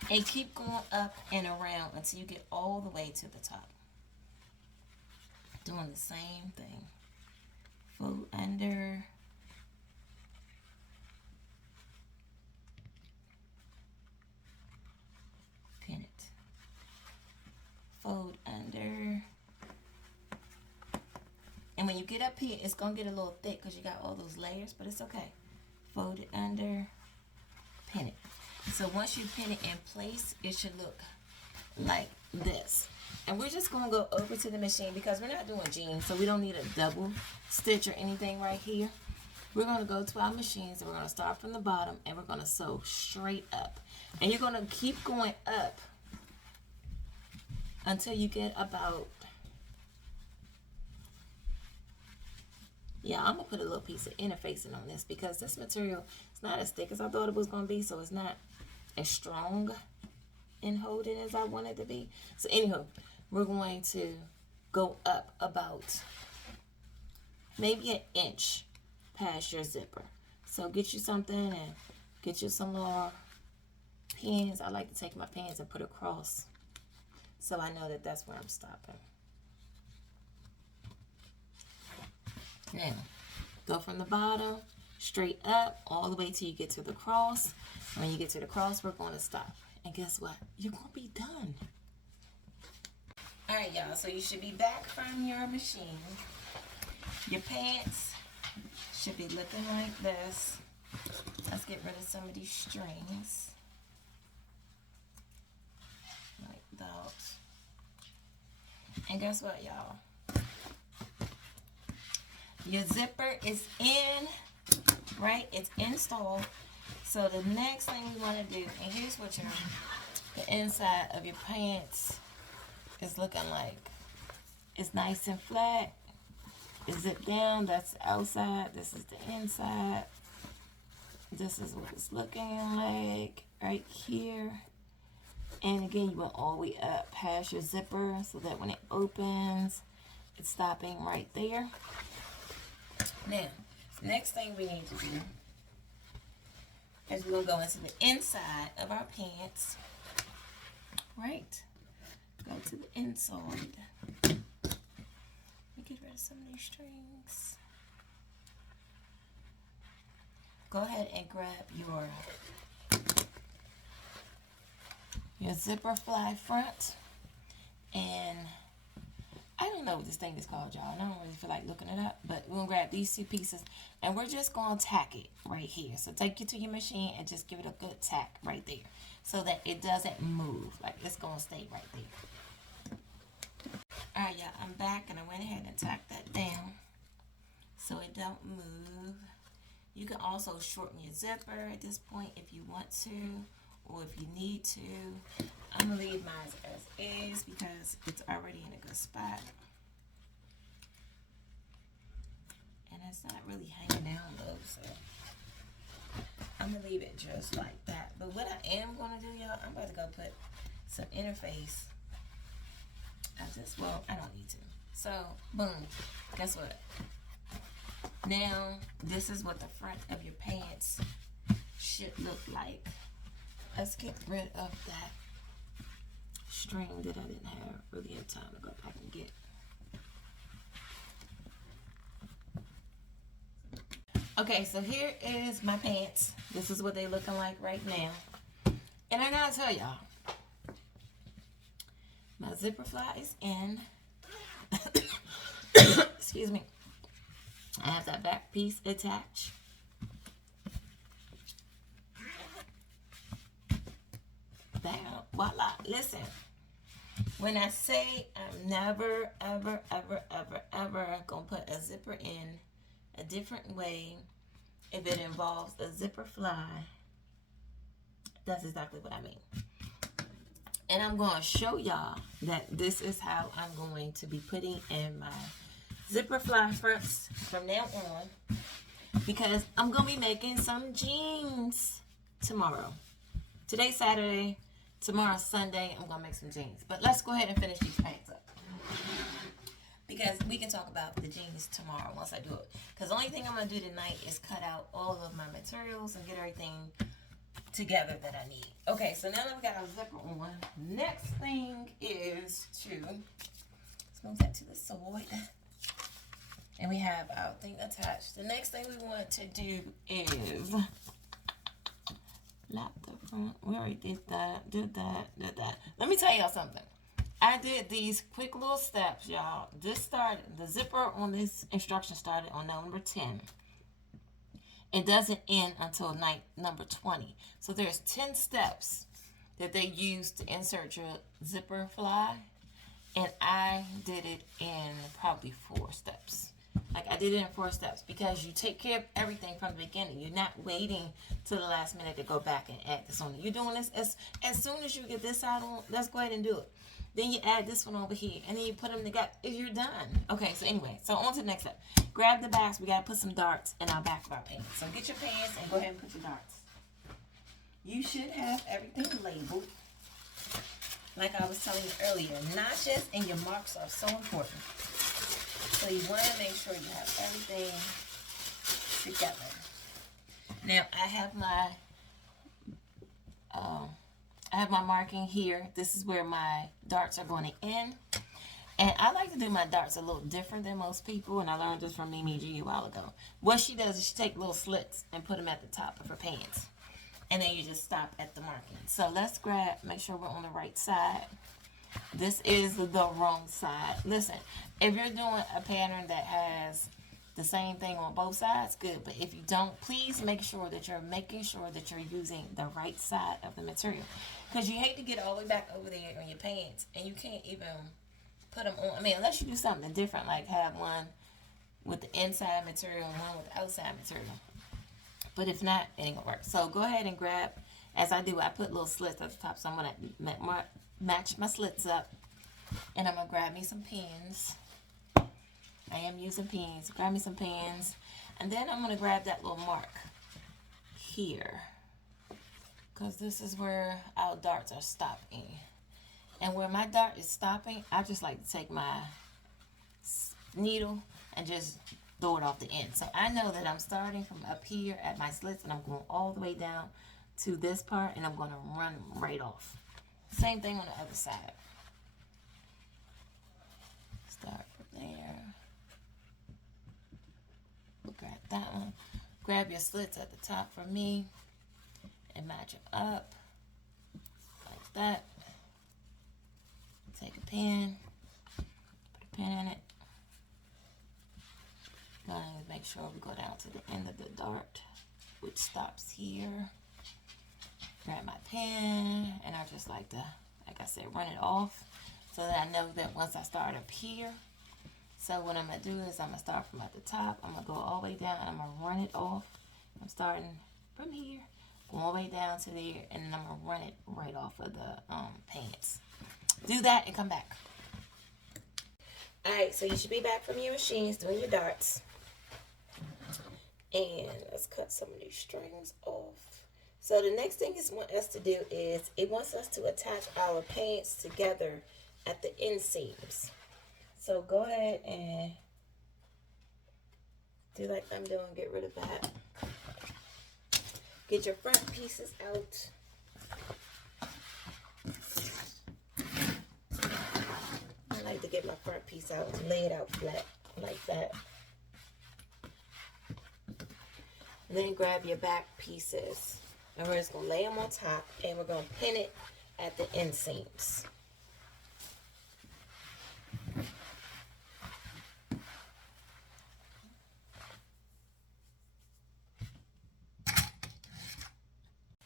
And keep going up and around until you get all the way to the top. Doing the same thing. Fold under. Pin it. Fold under. And when you get up here, it's going to get a little thick because you got all those layers, but it's okay. Fold it under. Pin it. So once you pin it in place, it should look like this. And we're just going to go over to the machine because we're not doing jeans, so we don't need a double stitch or anything right here. We're going to go to our machines, and we're going to start from the bottom, and we're going to sew straight up. And you're going to keep going up until you get about, yeah, I'm going to put a little piece of interfacing on this because this material is not as thick as I thought it was going to be, so it's not as strong in holding as I want it to be. So anyhow, we're going to go up about maybe an inch past your zipper. So get you something and get you some more pins. I like to take my pins and put across so I know that that's where I'm stopping. Now, go from the bottom straight up all the way till you get to the cross. When you get to the cross, we're going to stop. And guess what? You're going to be done. Alright, y'all. So you should be back from your machine. Your pants should be looking like this. Let's get rid of some of these strings. Like that. And guess what, y'all? Your zipper is in, right? It's installed. So the next thing we want to do, and here's what the inside of your pants is looking like. It's nice and flat. It's zipped down. That's the outside. This is the inside. This is what it's looking like right here. And again, you went all the way up past your zipper so that when it opens, it's stopping right there. Now, next thing we need to do is we're going to go into the inside of our pants. Right? Go to the inside. Let me get rid of some of these strings. Go ahead and grab your zipper fly front. And I don't know what this thing is called, y'all. I don't really feel like looking it up. But we're going to grab these two pieces. And we're just going to tack it right here. So take it to your machine and just give it a good tack right there. So that it doesn't move. Like it's going to stay right there. Alright, y'all. I'm back. And I went ahead and tacked that down. So it don't move. You can also shorten your zipper at this point if you want to. Or if you need to. I'm going to leave mine as is because it's already in a good spot. And it's not really hanging down though, so I'm going to leave it just like that. But what I am going to do, y'all, I'm about to go put some interface of this. Well, I don't need to. So, boom. Guess what? Now, this is what the front of your pants should look like. Let's get rid of that string that I didn't have really have time to go back and get. Okay, so here is my pants. This is what they looking like right now. And I gotta tell y'all, my zipper fly is in. Excuse me. I have that back piece attached. Bam, voila. Listen, when I say I'm never, ever, ever, ever, ever gonna put a zipper in a different way if it involves a zipper fly, that's exactly what I mean. And I'm going to show y'all that this is how I'm going to be putting in my zipper fly fronts from now on, because I'm going to be making some jeans tomorrow. Today's Saturday, tomorrow's Sunday. I'm going to make some jeans. But let's go ahead and finish these pants up, because we can talk about the jeans tomorrow once I do it. Because the only thing I'm going to do tonight is cut out all of my materials and get everything together that I need. Okay, so now that we got our zipper on, next thing is to, let's move that to the side. And we have our thing attached. The next thing we want to do is lap the front. We already did that. Let me tell y'all something. I did these quick little steps, y'all. This started, the zipper on this instruction started on number 10. It doesn't end until night number 20. So there's 10 steps that they use to insert your zipper fly. And I did it in probably 4 steps. Like, I did it in 4 steps because you take care of everything from the beginning. You're not waiting till the last minute to go back and add this on. You're doing this as soon as you get this side on, let's go ahead and do it. Then you add this one over here, and then you put them together. You're done. Okay, so anyway, so on to the next step. Grab the backs. We got to put some darts in our back of our pants. So get your pants and go ahead and put your darts. You should have everything labeled. Like I was telling you earlier, notches and your marks are so important. So you want to make sure you have everything together. Now, I have my marking here. This is where my darts are going to end. And I like to do my darts a little different than most people. And I learned this from Mimi G a while ago. What she does is she takes little slits and put them at the top of her pants. And then you just stop at the marking. So let's make sure we're on the right side. This is the wrong side. Listen, if you're doing a pattern that has the same thing on both sides, good. But if you don't, please make sure that you're using the right side of the material. Because you hate to get all the way back over there on your pants and you can't even put them on. I mean, unless you do something different, like have one with the inside material and one with the outside material. But if not, it ain't gonna work. So go ahead and grab, as I do, I put little slits at the top. So I'm gonna match my slits up. And I'm gonna grab me some pins. I am using pins. Grab me some pins. And then I'm gonna grab that little mark here, because this is where our darts are stopping. And where my dart is stopping, I just like to take my needle and just throw it off the end. So I know that I'm starting from up here at my slits and I'm going all the way down to this part and I'm going to run right off. Same thing on the other side. Start from there. Grab that one. Grab your slits at the top for me and match them up like that. Take a pin, put a pin in it. Going to make sure we go down to the end of the dart, which stops here. Grab my pin, and I just like to, like I said, run it off so that I know that once I start up here. So what I'm going to do is I'm going to start from at the top. I'm going to go all the way down. I'm going to run it off. I'm starting from here, going all the way down to there, and then I'm going to run it right off of the pants. Do that and come back. Alright, so you should be back from your machines doing your darts. And let's cut some of these strings off. So the next thing it wants us to do is it wants us to attach our pants together at the inseams. So go ahead and do like I'm doing. Get rid of that. Get your front pieces out. I like to get my front piece out and lay it out flat like that. And then grab your back pieces. And we're just going to lay them on top. And we're going to pin it at the inseams.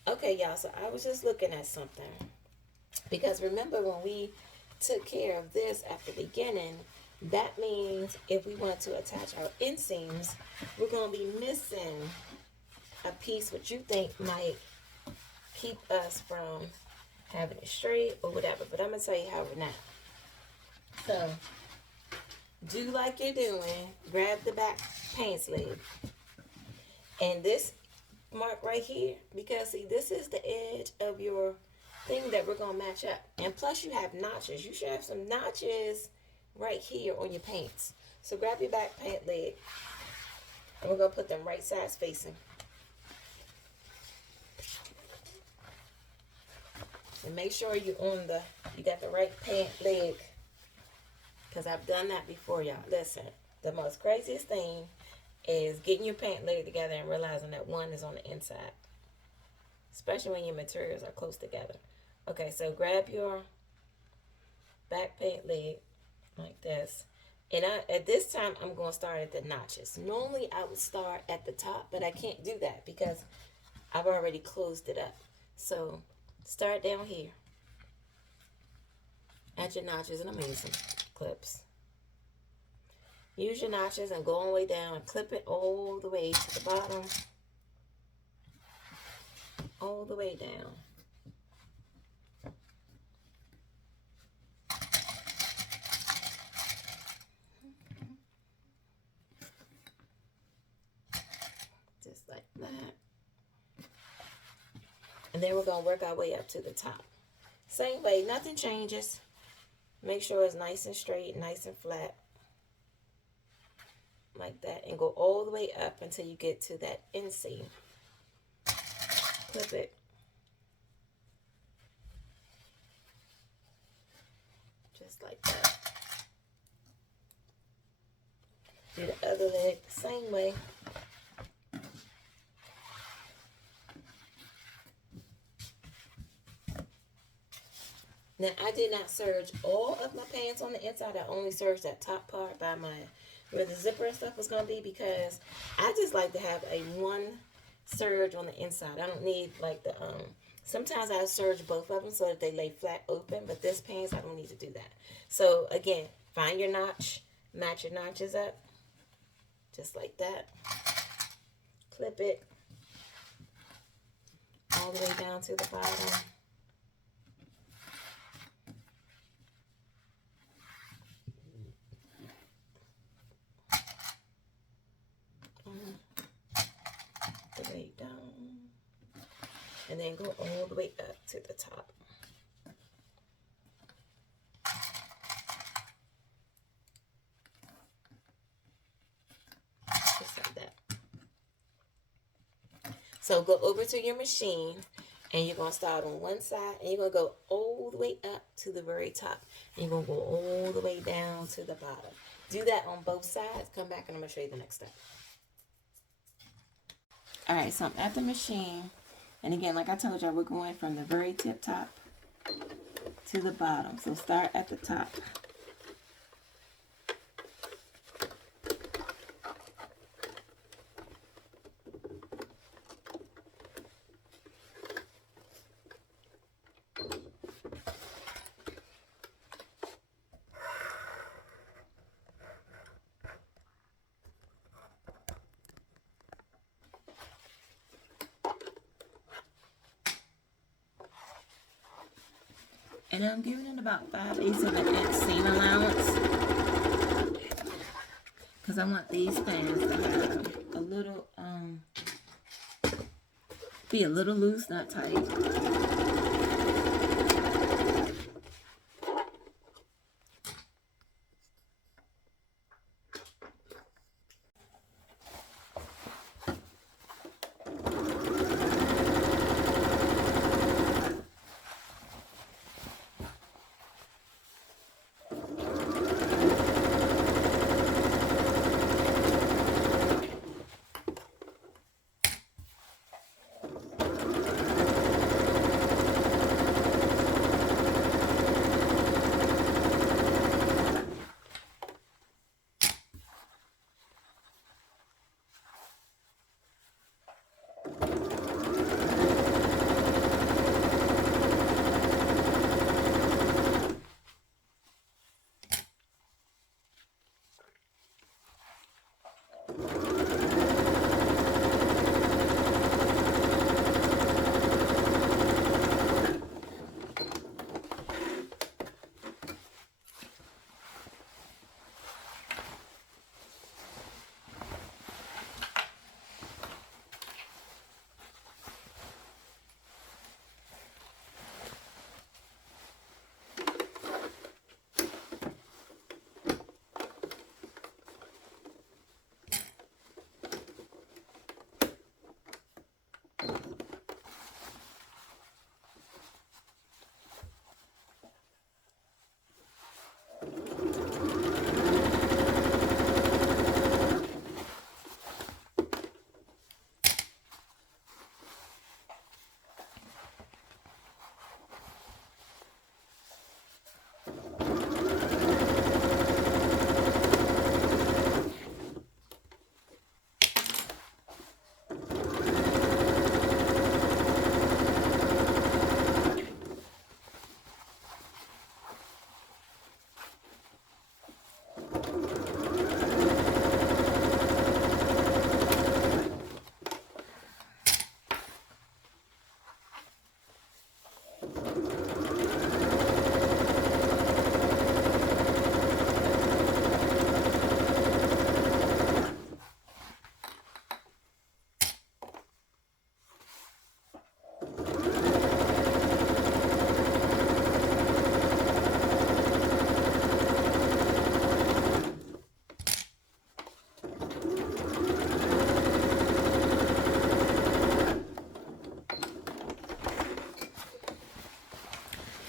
Okay, y'all, so I was just looking at something. Because remember when we took care of this at the beginning, that means if we want to attach our inseams, we're going to be missing a piece which you think might keep us from having it straight or whatever. But I'm going to tell you how we're not. So, do like you're doing. Grab the back paint sleeve. And this mark right here, because see, this is the edge of your thing that we're going to match up. And plus you have notches. You should have some notches right here on your paints. So grab your back paint leg. And we're going to put them right sides facing. And make sure you got the right paint leg. Because I've done that before, y'all. Listen, the most craziest thing is getting your paint leg together and realizing that one is on the inside. Especially when your materials are close together. Okay, so grab your back paint leg like this. And at this time, I'm going to start at the notches. Normally, I would start at the top, but I can't do that because I've already closed it up. So, start down here at your notches, and I'm going to use some clips. Use your notches and go all the way down and clip it all the way to the bottom. All the way down. Just like that. And then we're going to work our way up to the top. Same way, nothing changes. Make sure it's nice and straight, nice and flat. Like that. And go all the way up until you get to that inseam. Clip it. Just like that. Do the other leg the same way. Now, I did not serge all of my pants on the inside. I only serged that top part by where the zipper and stuff was going to be, because I just like to have a one serge on the inside. I don't need like the, sometimes I serge both of them so that they lay flat open, but this pants, I don't need to do that. So, again, find your notch, match your notches up, just like that. Clip it all the way down to the bottom. The way down, and then go all the way up to the top. Just like that. So go over to your machine, and you're going to start on one side, and you're going to go all the way up to the very top. And you're going to go all the way down to the bottom. Do that on both sides. Come back, and I'm going to show you the next step. Alright, so I'm at the machine, and again, like I told y'all, we're going from the very tip top to the bottom. So start at the top. And I'm giving it about 5/8 of an inch seam allowance, because I want these pants to have a little, be a little loose, not tight.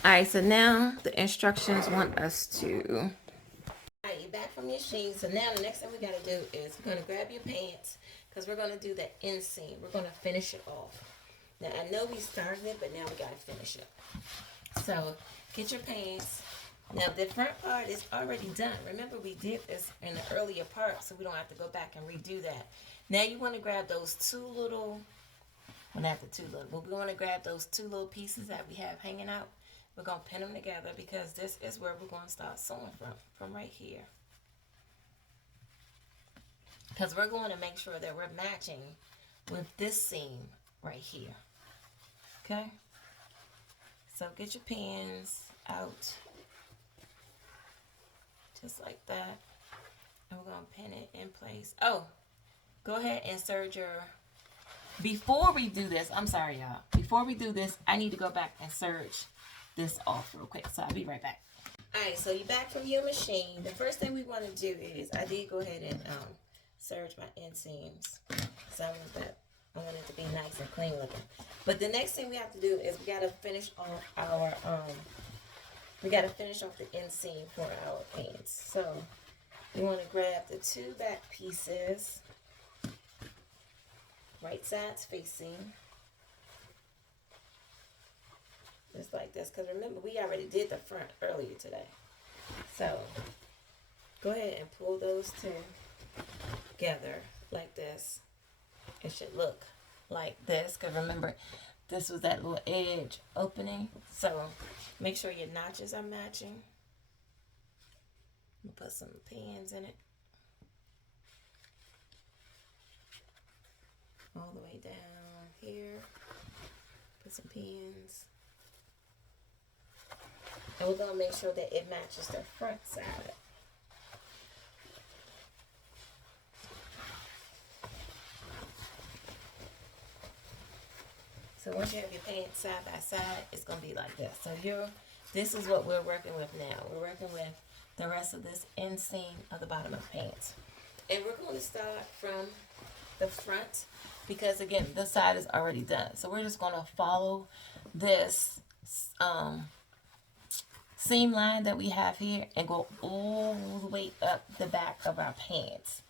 All right, so now the instructions want us to. All right, you're back from your sheet. So now the next thing we got to do is we're going to grab your pants because we're going to do the inseam. We're going to finish it off. Now, I know we started it, but now we got to finish it. So get your pants. Now, the front part is already done. Remember, we did this in the earlier part, so we don't have to go back and redo that. Now, you want to grab those two little, well, not the two little, but we want to grab those two little pieces that we have hanging out. We're going to pin them together because this is where we're going to start sewing from right here. Because we're going to make sure that we're matching with this seam right here. Okay? So get your pins out. Just like that. And we're going to pin it in place. Oh, go ahead and serge your... Before we do this, I'm sorry, y'all. Before we do this, I need to go back and serge this off real quick. So I'll be right back. Alright, so you're back from your machine. The first thing we want to do is, I did go ahead and serge my inseams. So I want it to be nice and clean looking. But the next thing we have to do is we got to finish off our we got to finish off the inseam for our pants. So we want to grab the two back pieces, right sides facing, just like this. Because remember, we already did the front earlier today. So go ahead and pull those two together like this. It should look like this. Because remember, this was that little edge opening. So make sure your notches are matching. I'm going to put some pins in it. All the way down here. Put some pins. And we're going to make sure that it matches the front side. So once you have your pants side by side, it's going to be like this. So this is what we're working with now. We're working with the rest of this inseam of the bottom of the pants. And we're going to start from the front because, again, this side is already done. So we're just going to follow this seam line that we have here and go all the way up the back of our pants.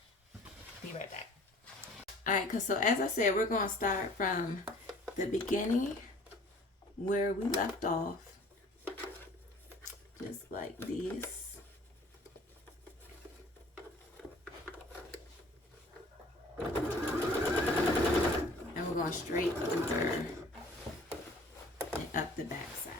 Be right back. All right, so as I said, we're going to start from the beginning where we left off, just like this. And we're going straight over and up the back side.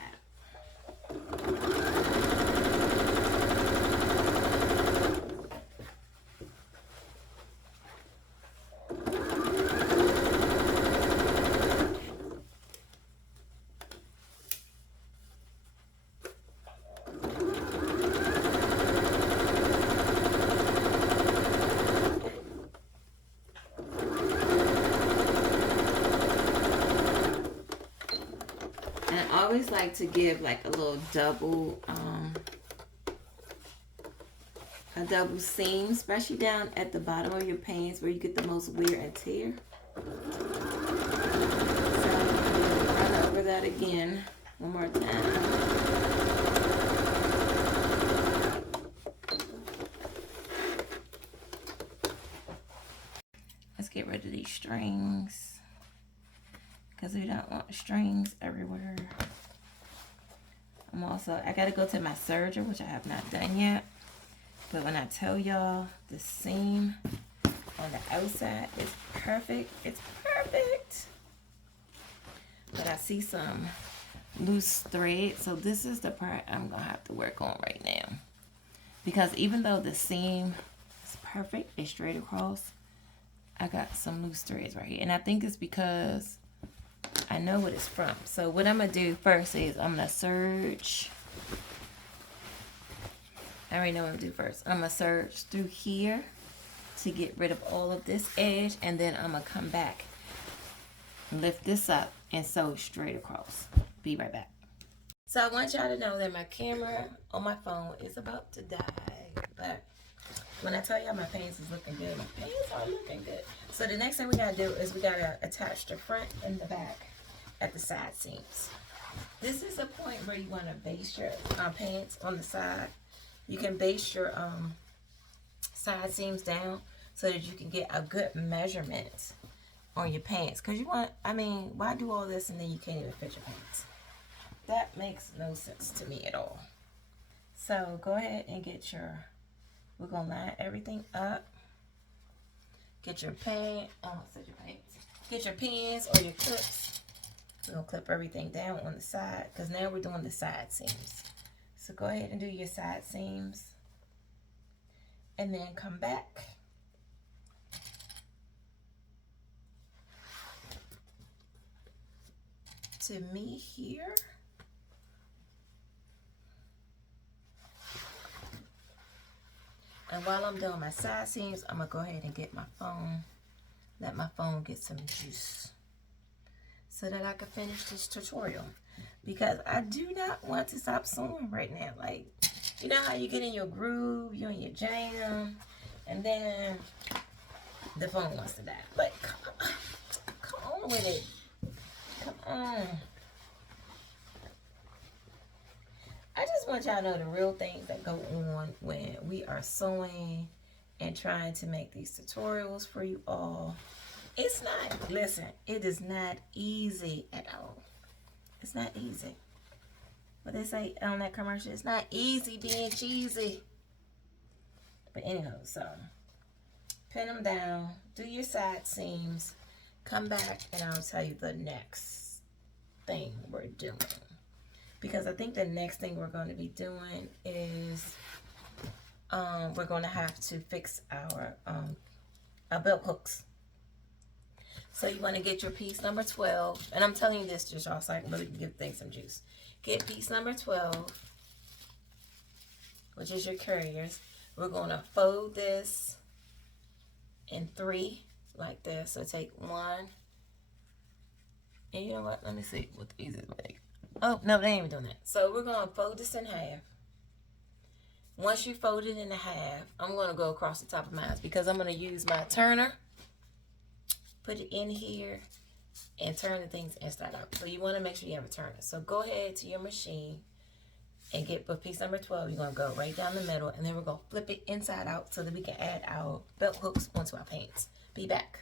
I always like to give like a little double seam, especially down at the bottom of your pants where you get the most wear and tear. So run over that again one more time. Let's get rid of these strings because we don't want strings everywhere. I gotta go to my serger, which I have not done yet. But when I tell y'all the seam on the outside is perfect, it's perfect. But I see some loose thread, so this is the part I'm gonna have to work on right now. Because even though the seam is perfect, it's straight across, I got some loose threads right here. And I think it's because I know what it's from. So what I'm going to do first is I'm going to serge. I already know what I'm going to do first. I'm going to serge through here to get rid of all of this edge. And then I'm going to come back, lift this up, and sew straight across. Be right back. So I want y'all to know that my camera on my phone is about to die. But when I tell y'all my pants is looking good, my pants are looking good. So the next thing we got to do is we got to attach the front and the back at the side seams. This is a point where you want to base your pants on the side. You can base your side seams down so that you can get a good measurement on your pants. Because you want, I mean, why do all this and then you can't even fit your pants? That makes no sense to me at all. So go ahead and get your, we're going to line everything up. Get your pants, get your pins or your clips. We're going to clip everything down on the side because now we're doing the side seams. So go ahead and do your side seams. And then come back. To me here. And while I'm doing my side seams, I'm going to go ahead and get my phone. Let my phone get some juice. So that I can finish this tutorial. Because I do not want to stop sewing right now. Like, you know how you get in your groove, you're in your jam, and then the phone wants to die. But come on with it. Come on. I just want y'all to know the real things that go on when we are sewing and trying to make these tutorials for you all. It's not, listen, it is not easy at all. It's not easy. What they say on that commercial, it's not easy being cheesy. But anyhow, so pin them down, do your side seams, come back, and I'll tell you the next thing we're doing. Because I think the next thing we're going to be doing is we're going to have to fix our belt hooks. So you want to get your piece number 12. And I'm telling you this just y'all so I can really give things some juice. Get piece number 12, which is your carriers. We're going to fold this in 3 like this. So take 1. And you know what? Let me see what the easiest way. Oh, no, they ain't even doing that. So we're going to fold this in half. Once you fold it in half, I'm going to go across the top of mine because I'm going to use my turner. Put it in here and turn the things inside out. So you want to make sure you have a turner. So go ahead to your machine and get for piece number 12. You're going to go right down the middle and then we're going to flip it inside out so that we can add our belt hooks onto our pants. Be back.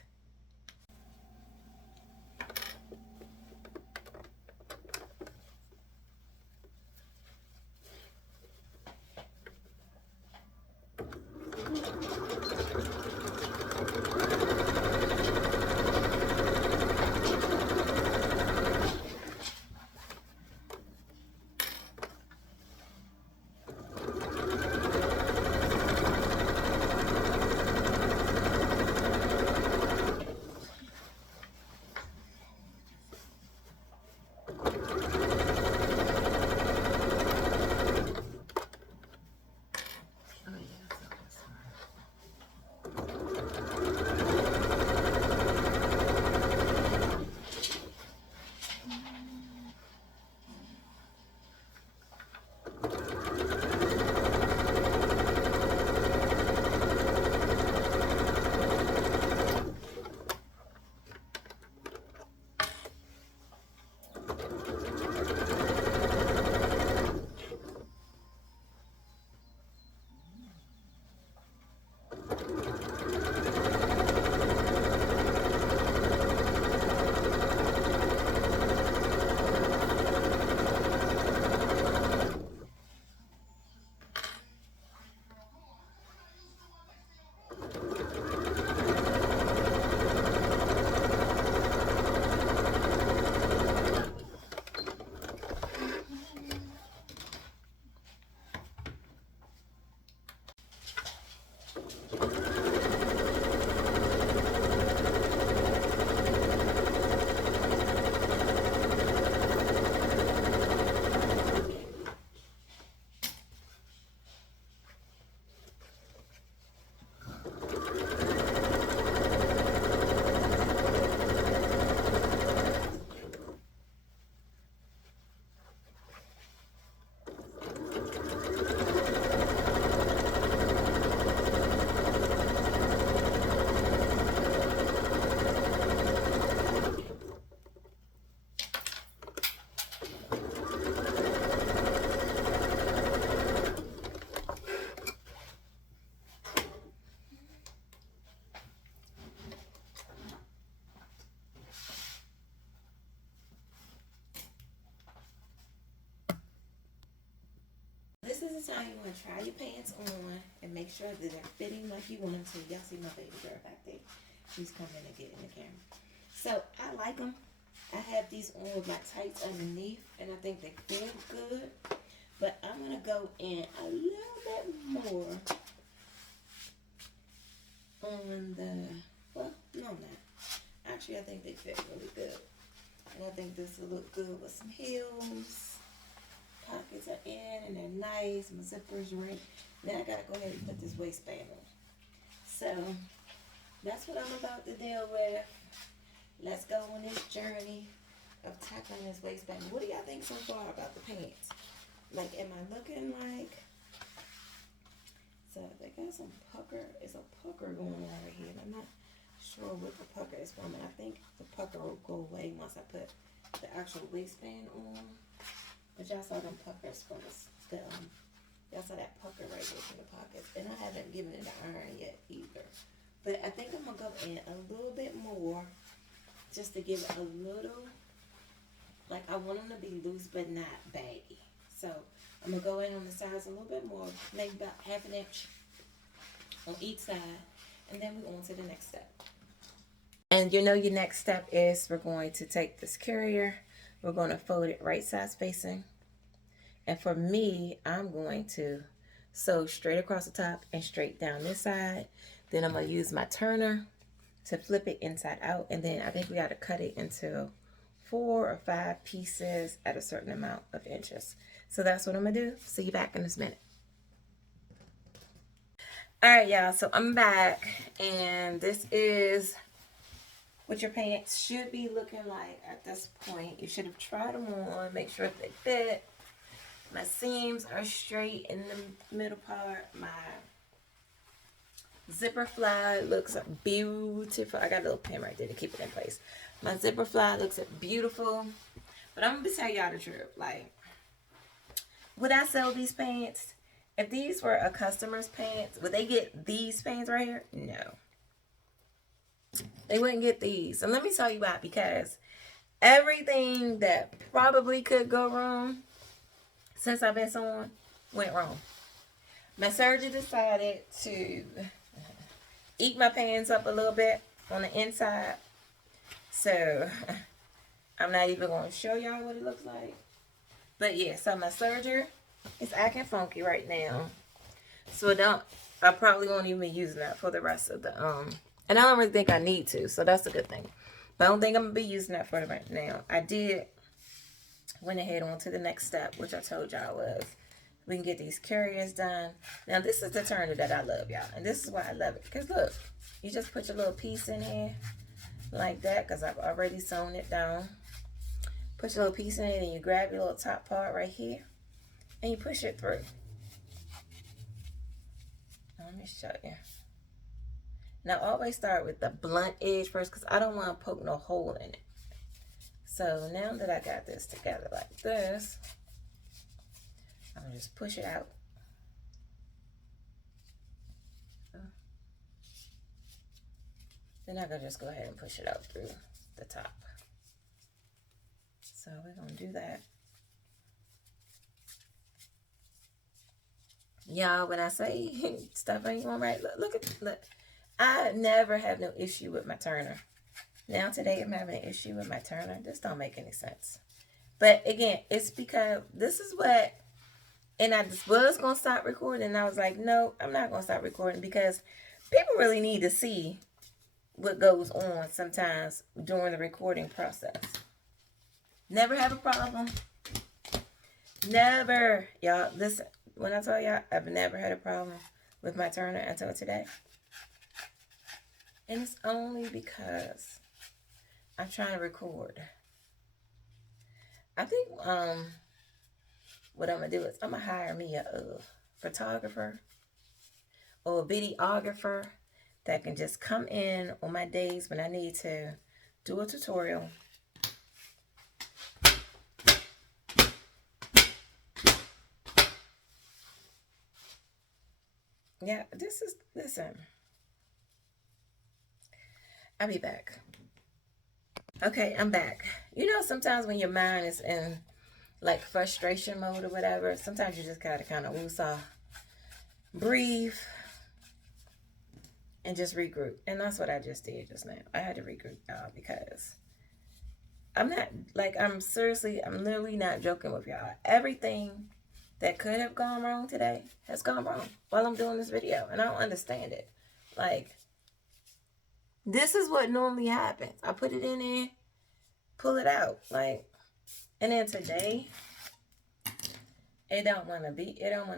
the time you want to try your pants on and make sure that they're fitting like you want them to. Y'all see my baby girl back there. She's coming to get in the camera. So I like them. I have these on with my tights underneath, and I think they feel good. But I'm going to go in a little bit more on the, well, no, I'm not. Actually, I think they fit really good. And I think this will look good with some heels. Pockets are in and they're nice. My zipper's right. Now I gotta go ahead and put this waistband on. So that's what I'm about to deal with. Let's go on this journey of tackling this waistband. What do y'all think so far about the pants? Like, am I looking like? So they got some pucker. It's a pucker going on right here. And I'm not sure what the pucker is from. And I think the pucker will go away once I put the actual waistband on. But y'all saw them puckers from the y'all saw that pucker right there from the pockets. And I haven't given it an iron yet either. But I think I'm going to go in a little bit more just to give it a little, like I want them to be loose but not baggy. So I'm going to go in on the sides a little bit more, maybe about ½ an inch on each side. And then we're on to the next step. And you know your next step is we're going to take this carrier. We're going to fold it right sides facing. And for me, I'm going to sew straight across the top and straight down this side. Then I'm going to use my turner to flip it inside out. And then I think we got to cut it into 4 or 5 pieces at a certain amount of inches. So that's what I'm going to do. See you back in this minute. All right, y'all. So I'm back. And this is what your pants should be looking like at this point. You should have tried them on. Make sure they fit. My seams are straight in the middle part. My zipper fly looks beautiful. I got a little pin right there to keep it in place. My zipper fly looks beautiful. But I'm going to tell y'all the truth. Like, would I sell these pants? If these were a customer's pants, would they get these pants right here? No. They wouldn't get these. And let me tell you why. Because everything that probably could go wrong since I've been sewing went wrong. My surgeon decided to eat my pants up a little bit on the inside. So I'm not even going to show y'all what it looks like. But yeah, so my serger is acting funky right now. So I probably won't even be using that for the rest of the and I don't really think I need to, so that's a good thing. But I don't think I'm going to be using that for the right now. I went ahead on to the next step, which I told y'all was we can get these carriers done. Now, this is the turner that I love, y'all. And this is why I love it. Because, look, you just put your little piece in here like that, because I've already sewn it down. Put your little piece in it, and you grab your little top part right here, and you push it through. Let me show you. Now, always start with the blunt edge first, because I don't want to poke no hole in it. So, now that I got this together like this, I'm going to just push it out. Then I can just go ahead and push it out through the top. So, we're going to do that. Y'all, when I say stuff ain't going right, look. I never have no issue with my turner. Now today I'm having an issue with my turner. This don't make any sense. But again, it's because this is what, and I just was going to stop recording. And I was like, no, I'm not going to stop recording because people really need to see what goes on sometimes during the recording process. Never have a problem. Never. Y'all, listen, when I tell y'all, I've never had a problem with my turner until today. And it's only because I'm trying to record. I think what I'm going to do is I'm going to hire me a photographer or a videographer that can just come in on my days when I need to do a tutorial. Yeah, listen. I'll be back. Okay, I'm back. You know, sometimes when your mind is in like frustration mode or whatever, sometimes you just gotta kind of woosah, breathe, and just regroup. And that's what I just did just now. I had to regroup, y'all, because I'm not, like, I'm literally not joking with y'all. Everything that could have gone wrong today has gone wrong while I'm doing this video. And I don't understand it. Like, this is what normally happens. I put it in there, pull it out. Like, and then today, it don't want to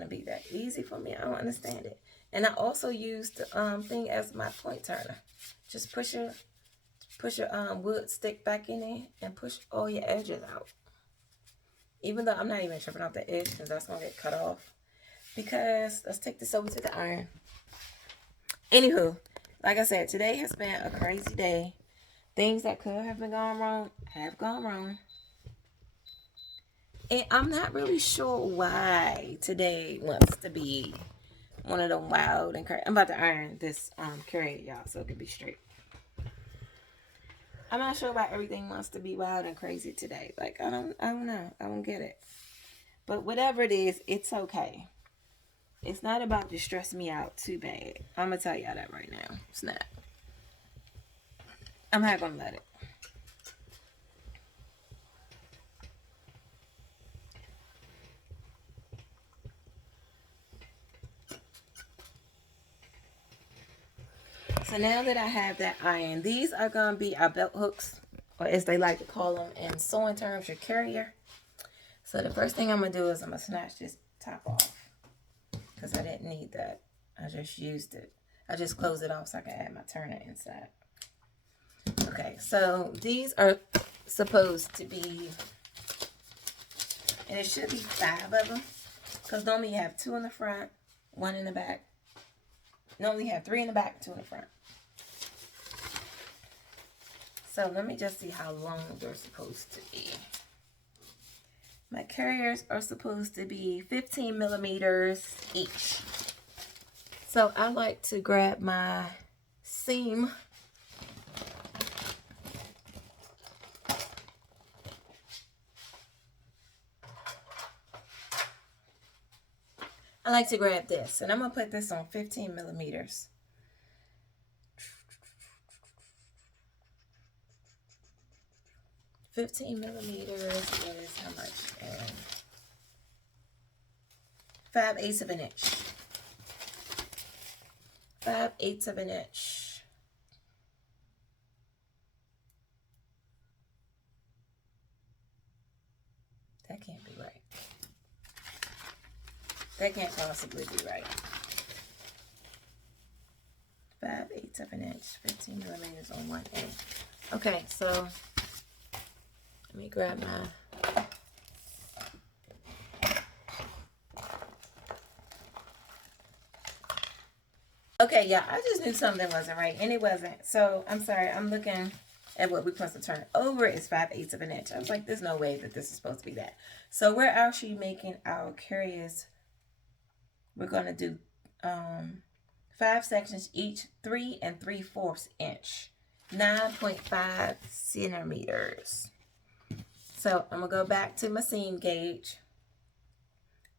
be that easy for me. I don't understand it. And I also used the thing as my point turner. Just push your wood stick back in there and push all your edges out. Even though I'm not even tripping off the edge because that's gonna get cut off. Because let's take this over to the iron. Anywho, like I said, today has been a crazy day. Things that could have been gone wrong have gone wrong. And I'm not really sure why today wants to be one of them wild and crazy. I'm about to iron this carrot, y'all, so it can be straight. I'm not sure why everything wants to be wild and crazy today. Like, I don't know. I don't get it. But whatever it is, it's okay. It's not about to stress me out too bad. I'm going to tell y'all that right now. It's not. I'm not going to let it. So now that I have that iron, these are going to be our belt hooks, or as they like to call them in sewing terms, your carrier. So the first thing I'm going to do is I'm going to snatch this top off because I didn't need that. I just used it. I just closed it off so I can add my turner inside. Okay, so these are supposed to be, and it should be 5 of them because normally you have 2 in the front, 1 in the back. Normally you have 3 in the back, 2 in the front. So let me just see how long they're supposed to be. My carriers are supposed to be 15 millimeters each. So I like to grab my seam. I like to grab this, and I'm going to put this on 15 millimeters. $15 millimeters is how much? 5/8 of an inch. 5/8 of an inch. That can't be right. That can't possibly be right. 5/8 of an inch. 15 millimeters on 1 inch. Okay, so let me grab my okay, yeah, I just knew something wasn't right, and it wasn't. So I'm sorry, I'm looking at what we're supposed to turn over is 5/8 of an inch. I was like, there's no way that this is supposed to be that. So we're actually making our carriers. We're gonna do 5 sections each, 3 3/4 inch, 9.5 centimeters. So I'm gonna go back to my seam gauge.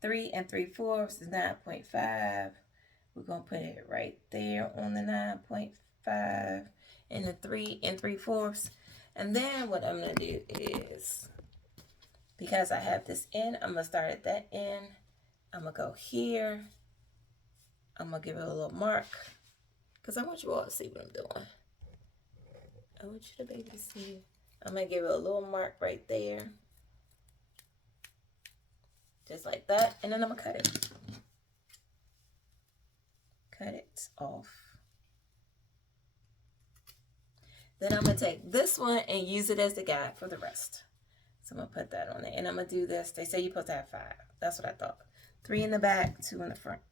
3 3/4 is 9.5. We're gonna put it right there on the 9.5 and the 3 3/4. And then what I'm gonna do is, because I have this end, I'm gonna start at that end. I'm gonna go here. I'm gonna give it a little mark because I want you all to see what I'm doing. I want you to be able to see. I'm gonna give it a little mark right there, just like that, and then I'm gonna cut it. Cut it off. Then I'm gonna take this one and use it as the guide for the rest. So I'm gonna put that on there, and I'm gonna do this. They say you're supposed to have 5. That's what I thought. 3 in the back, 2 in the front.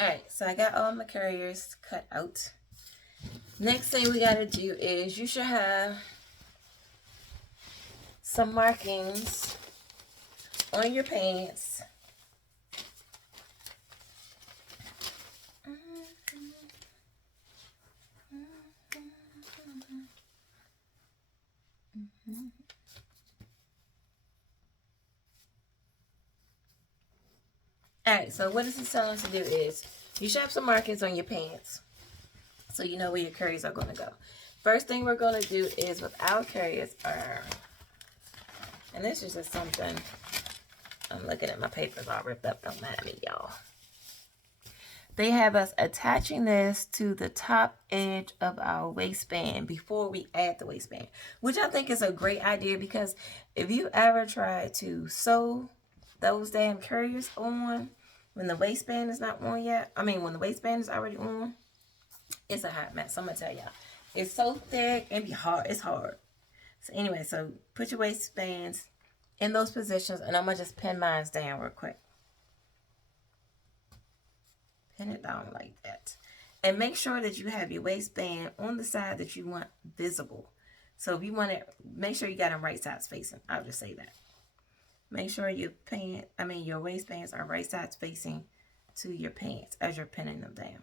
Alright, so I got all my carriers cut out. Next thing we gotta do is you should have some markings on your pants. Alright, so what this is telling us to do is you should have some markings on your pants so you know where your carriers are going to go. First thing we're going to do is with our carriers are, and this is just something, I'm looking at my papers all ripped up, don't mind me, y'all. They have us attaching this to the top edge of our waistband before we add the waistband, which I think is a great idea because if you ever try to sew those damn carriers on when the waistband is not on yet, when the waistband is already on, it's a hot mess. I'm going to tell y'all. It's so thick and be hard. It's hard. So anyway, so put your waistbands in those positions, and I'm going to just pin mine down real quick. Pin it down like that. And make sure that you have your waistband on the side that you want visible. So if you want it, make sure you got them right sides facing. I'll just say that. Make sure your your waistbands are right sides facing to your pants as you're pinning them down.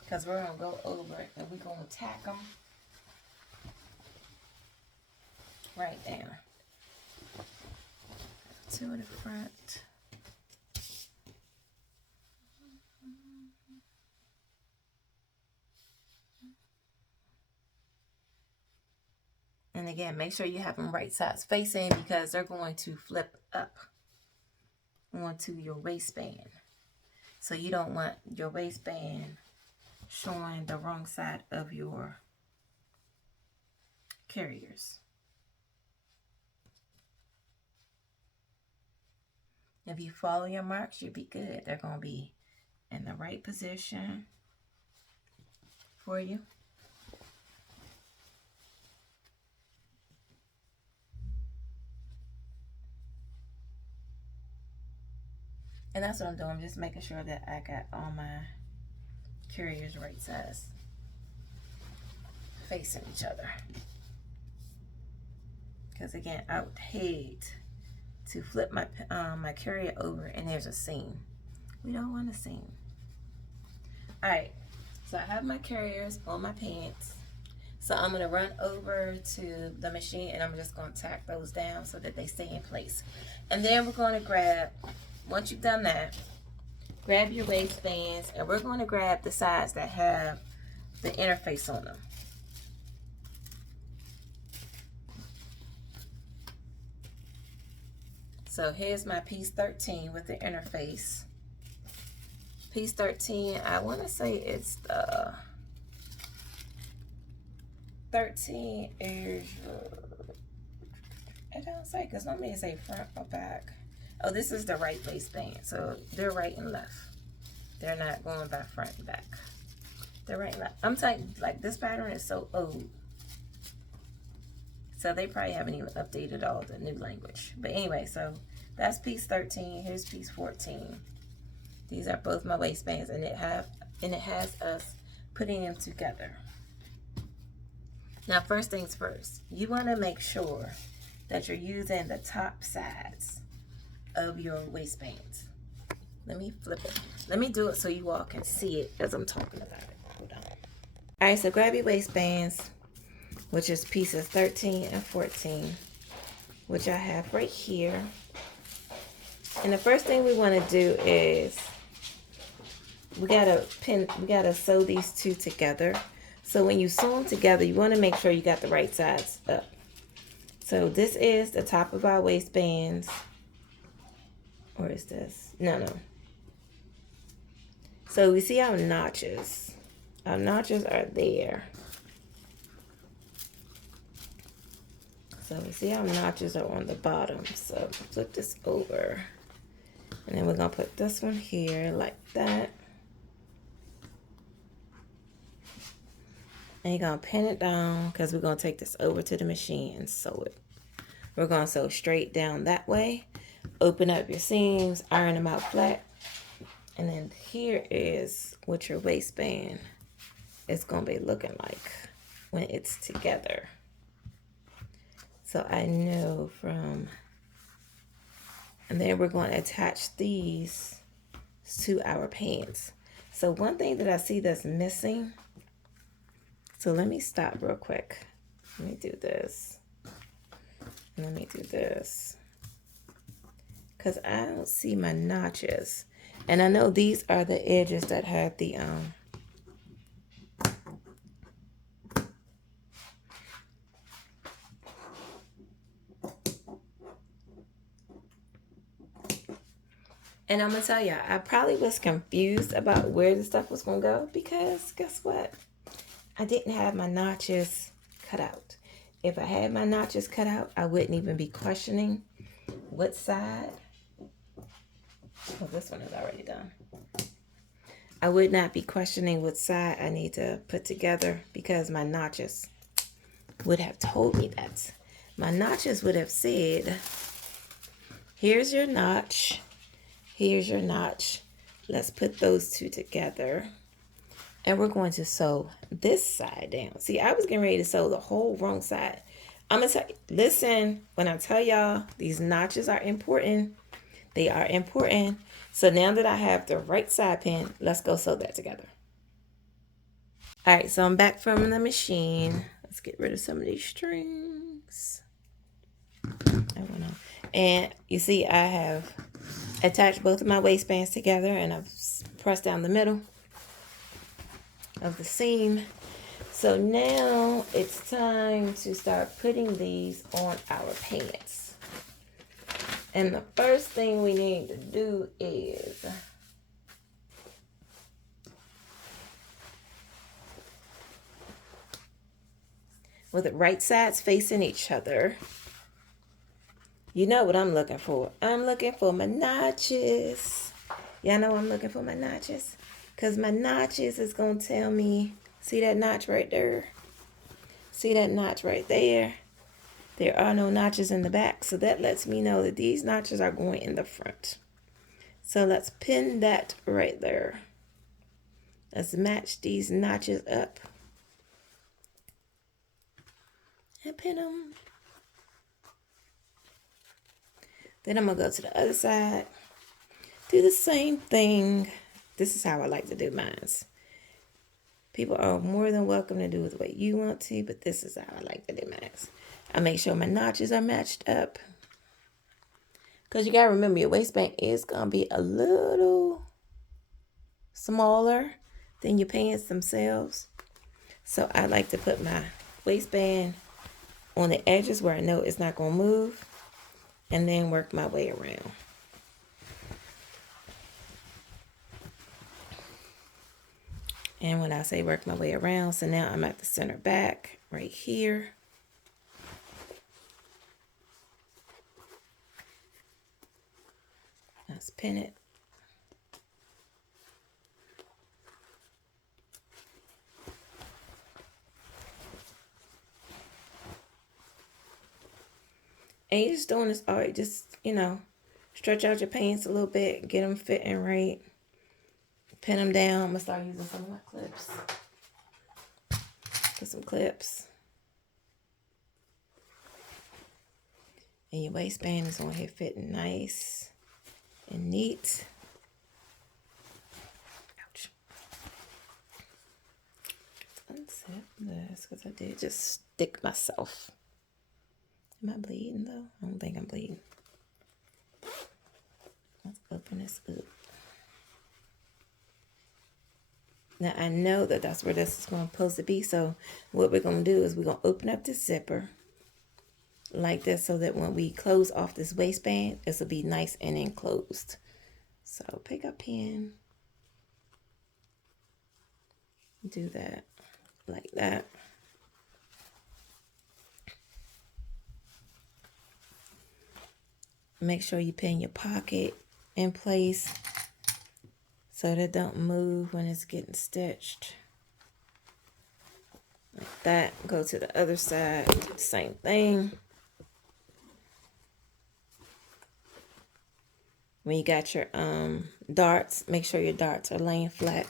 Because we're going to go over it and we're going to tack them right down to the front. And again, make sure you have them right sides facing because they're going to flip up onto your waistband. So you don't want your waistband showing the wrong side of your carriers. If you follow your marks, you'll be good. They're going to be in the right position for you. And that's what I'm doing. I'm just making sure that I got all my carriers right size facing each other. Because again, I would hate to flip my my carrier over and there's a seam. We don't want a seam. Alright, so I have my carriers on my pants. So I'm going to run over to the machine and I'm just going to tack those down so that they stay in place. And then we're going to grab, once you've done that, grab your waistbands and we're going to grab the sides that have the interface on them. So here's my piece 13 with the interface. Piece 13, I want to say it's the 13 is, I don't say, because normally it say front or back. Oh, this is the right waistband. So they're right and left. They're not going by front and back. They're right and left. I'm telling you, like, this pattern is so old. So they probably haven't even updated all the new language. But anyway, so that's piece 13. Here's piece 14. These are both my waistbands, and it has us putting them together. Now, first things first, you want to make sure that you're using the top sides of your waistbands. Let me flip it. Let me do it so you all can see it as I'm talking about it. Hold on. All right, so grab your waistbands, which is pieces 13 and 14, which I have right here. And the first thing we want to do is we gotta sew these two together. So when you sew them together, you want to make sure you got the right sides up. So this is the top of our waistbands. Or is this? No. So we see our notches. Our notches are there. So we see our notches are on the bottom. So flip this over. And then we're going to put this one here like that. And you're going to pin it down because we're going to take this over to the machine and sew it. We're going to sew straight down that way. Open up your seams, iron them out flat. And then here is what your waistband is going to be looking like when it's together. So I know from, and then we're going to attach these to our pants. So one thing that I see that's missing, so let me stop real quick. Let me do this. Let me do this. Because I don't see my notches. And I know these are the edges that have the and I'm going to tell y'all, I probably was confused about where the stuff was going to go because guess what? I didn't have my notches cut out. If I had my notches cut out, I wouldn't even be questioning what side. Oh, this one is already done. I would not be questioning what side I need to put together because my notches would have told me that. My notches would have said, here's your notch. Here's your notch. Let's put those two together. And we're going to sew this side down. See, I was getting ready to sew the whole wrong side. I'm going to tell you, listen, when I tell y'all these notches are important, they are important. So now that I have the right side pin, let's go sew that together. All right, so I'm back from the machine. Let's get rid of some of these strings. And you see I have attached both of my waistbands together and I've pressed down the middle of the seam. So now it's time to start putting these on our pants. And the first thing we need to do is with the right sides facing each other. You know what I'm looking for. I'm looking for my notches. Y'all know I'm looking for my notches. Because my notches is going to tell me, see that notch right there? See that notch right there? There are no notches in the back. So that lets me know that these notches are going in the front. So let's pin that right there. Let's match these notches up. And pin them. Then I'm going to go to the other side. Do the same thing. This is how I like to do mine. People are more than welcome to do it the way you want to, but this is how I like to do mine. I make sure my notches are matched up. Because you got to remember, your waistband is going to be a little smaller than your pants themselves. So I like to put my waistband on the edges where I know it's not going to move. And then work my way around. And when I say work my way around, so now I'm at the center back right here. Let's pin it. And you're just doing this, all right, just, stretch out your pants a little bit, get them fitting right. Pin them down. I'm going to start using some of my clips. Put some clips. And your waistband is on here fitting nice and neat. Ouch. Let's unzip this because I did just stick myself. Am I bleeding though? I don't think I'm bleeding. Let's open this up. Now I know that that's where this is supposed to be. So what we're going to do is we're going to open up this zipper like this so that when we close off this waistband, this will be nice and enclosed. So pick a pin. Do that like that. Make sure you pin your pocket in place so that it don't move when it's getting stitched. Like that. Go to the other side, do the same thing. When you got your darts, make sure your darts are laying flat.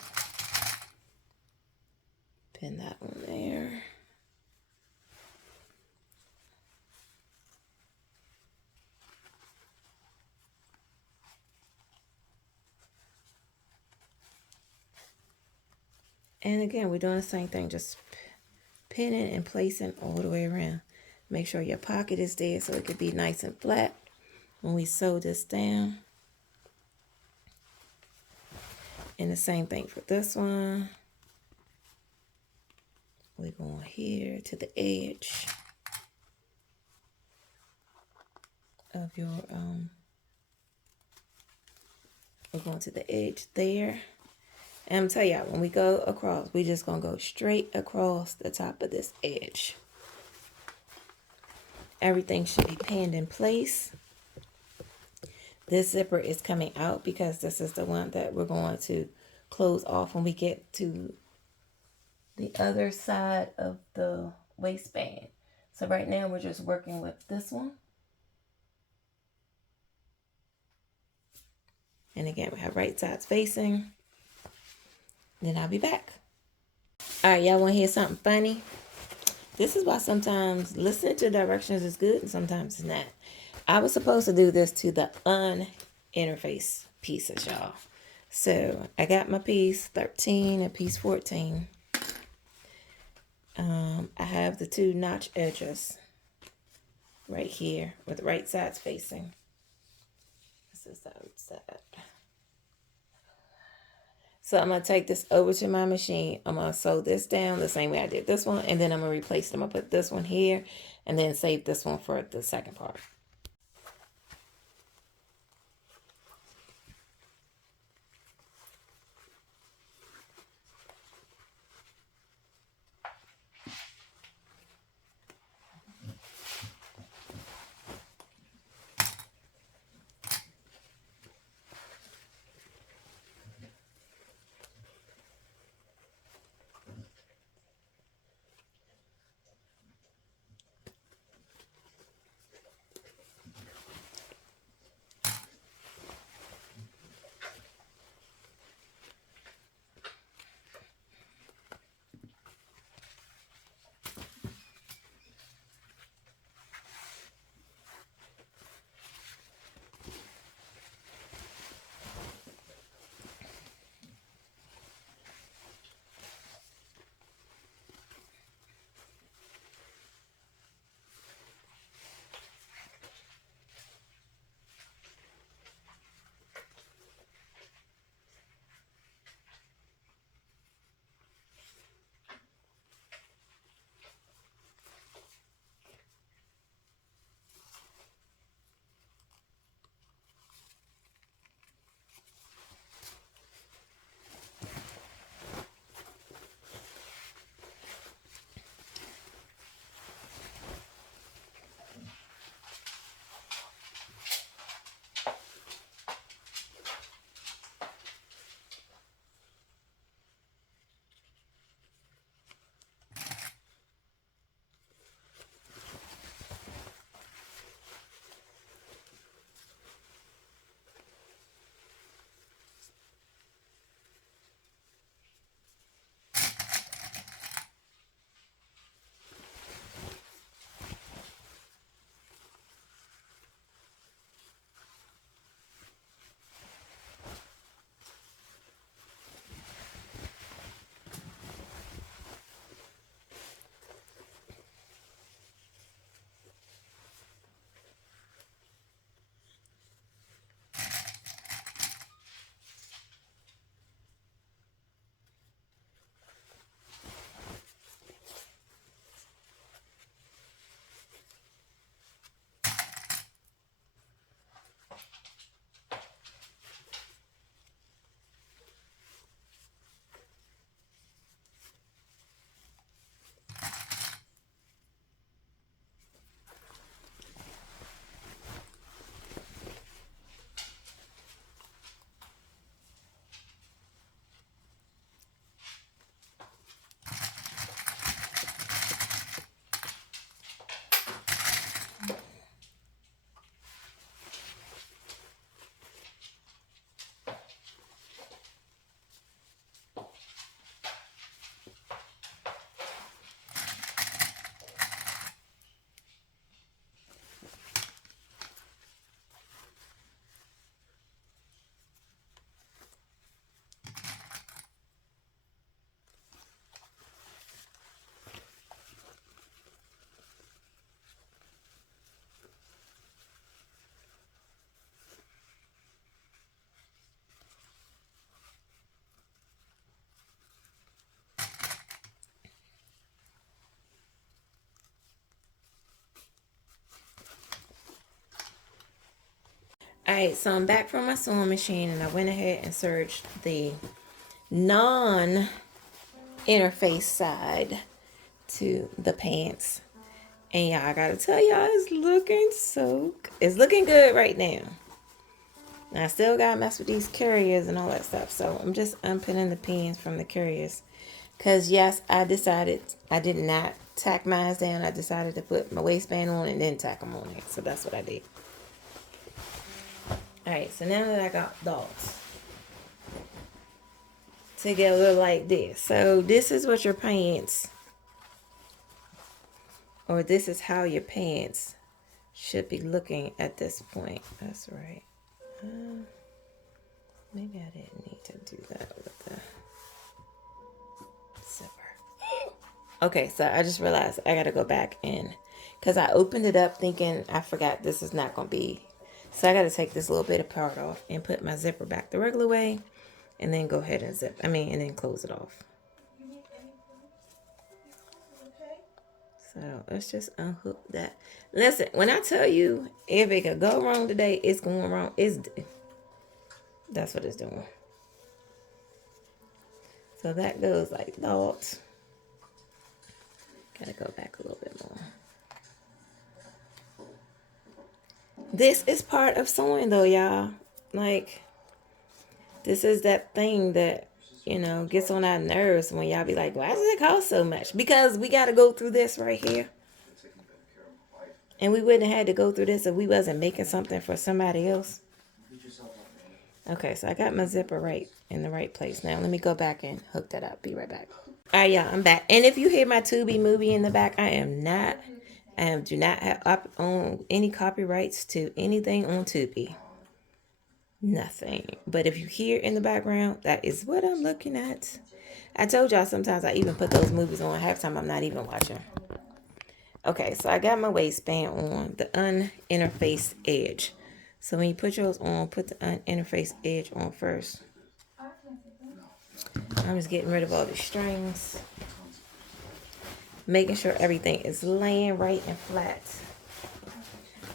Pin that one there. And again, we're doing the same thing, just pinning and placing all the way around. Make sure your pocket is there so it could be nice and flat when we sew this down. And the same thing for this one. We're going here to the edge of your, we're going to the edge there. And I'm telling y'all, when we go across, we're just going to go straight across the top of this edge. Everything should be pinned in place. This zipper is coming out because this is the one that we're going to close off when we get to the other side of the waistband. So right now we're just working with this one. And again, we have right sides facing. Then I'll be back. All right, y'all want to hear something funny? This is why sometimes listening to directions is good and sometimes it's not. I was supposed to do this to the uninterface pieces, y'all. So I got my piece 13 and piece 14. I have the two notch edges right here with the right sides facing. This is the outside. So I'm going to take this over to my machine. I'm going to sew this down the same way I did this one. And then I'm going to replace it. I'm going to put this one here and then save this one for the second part. Alright, so I'm back from my sewing machine and I went ahead and searched the non-interface side to the pants. And y'all, I gotta tell y'all, it's looking good right now. And I still gotta mess with these carriers and all that stuff. So I'm just unpinning the pins from the carriers. Because yes, I did not tack mine down. I decided to put my waistband on and then tack them on it. So that's what I did. Alright, so now that I got those together like this. So this is what your pants, or this is how your pants should be looking at this point. That's right. Maybe I didn't need to do that with the zipper. Okay, so I just realized I gotta go back in because I opened it up thinking I forgot this is not gonna be. So I gotta take this little bit of part off and put my zipper back the regular way and then go ahead and and then close it off. So let's just unhook that. Listen, when I tell you if it could go wrong today, it's going wrong. That's what it's doing. So that goes like that. Gotta go back a little bit more. This is part of sewing though, y'all. Like, this is that thing that, gets on our nerves when y'all be like, why does it cost so much? Because we gotta go through this right here. And we wouldn't have had to go through this if we wasn't making something for somebody else. Okay, so I got my zipper right in the right place. Now let me go back and hook that up. Be right back. All right, y'all, I'm back. And if you hear my Tubi movie in the back, I do not have own any copyrights to anything on Tubi. Nothing. But if you hear in the background, that is what I'm looking at. I told y'all sometimes I even put those movies on halftime I'm not even watching. Okay, so I got my waistband on the uninterfaced edge. So when you put yours on, put the uninterfaced edge on first. I'm just getting rid of all the strings. Making sure everything is laying right and flat.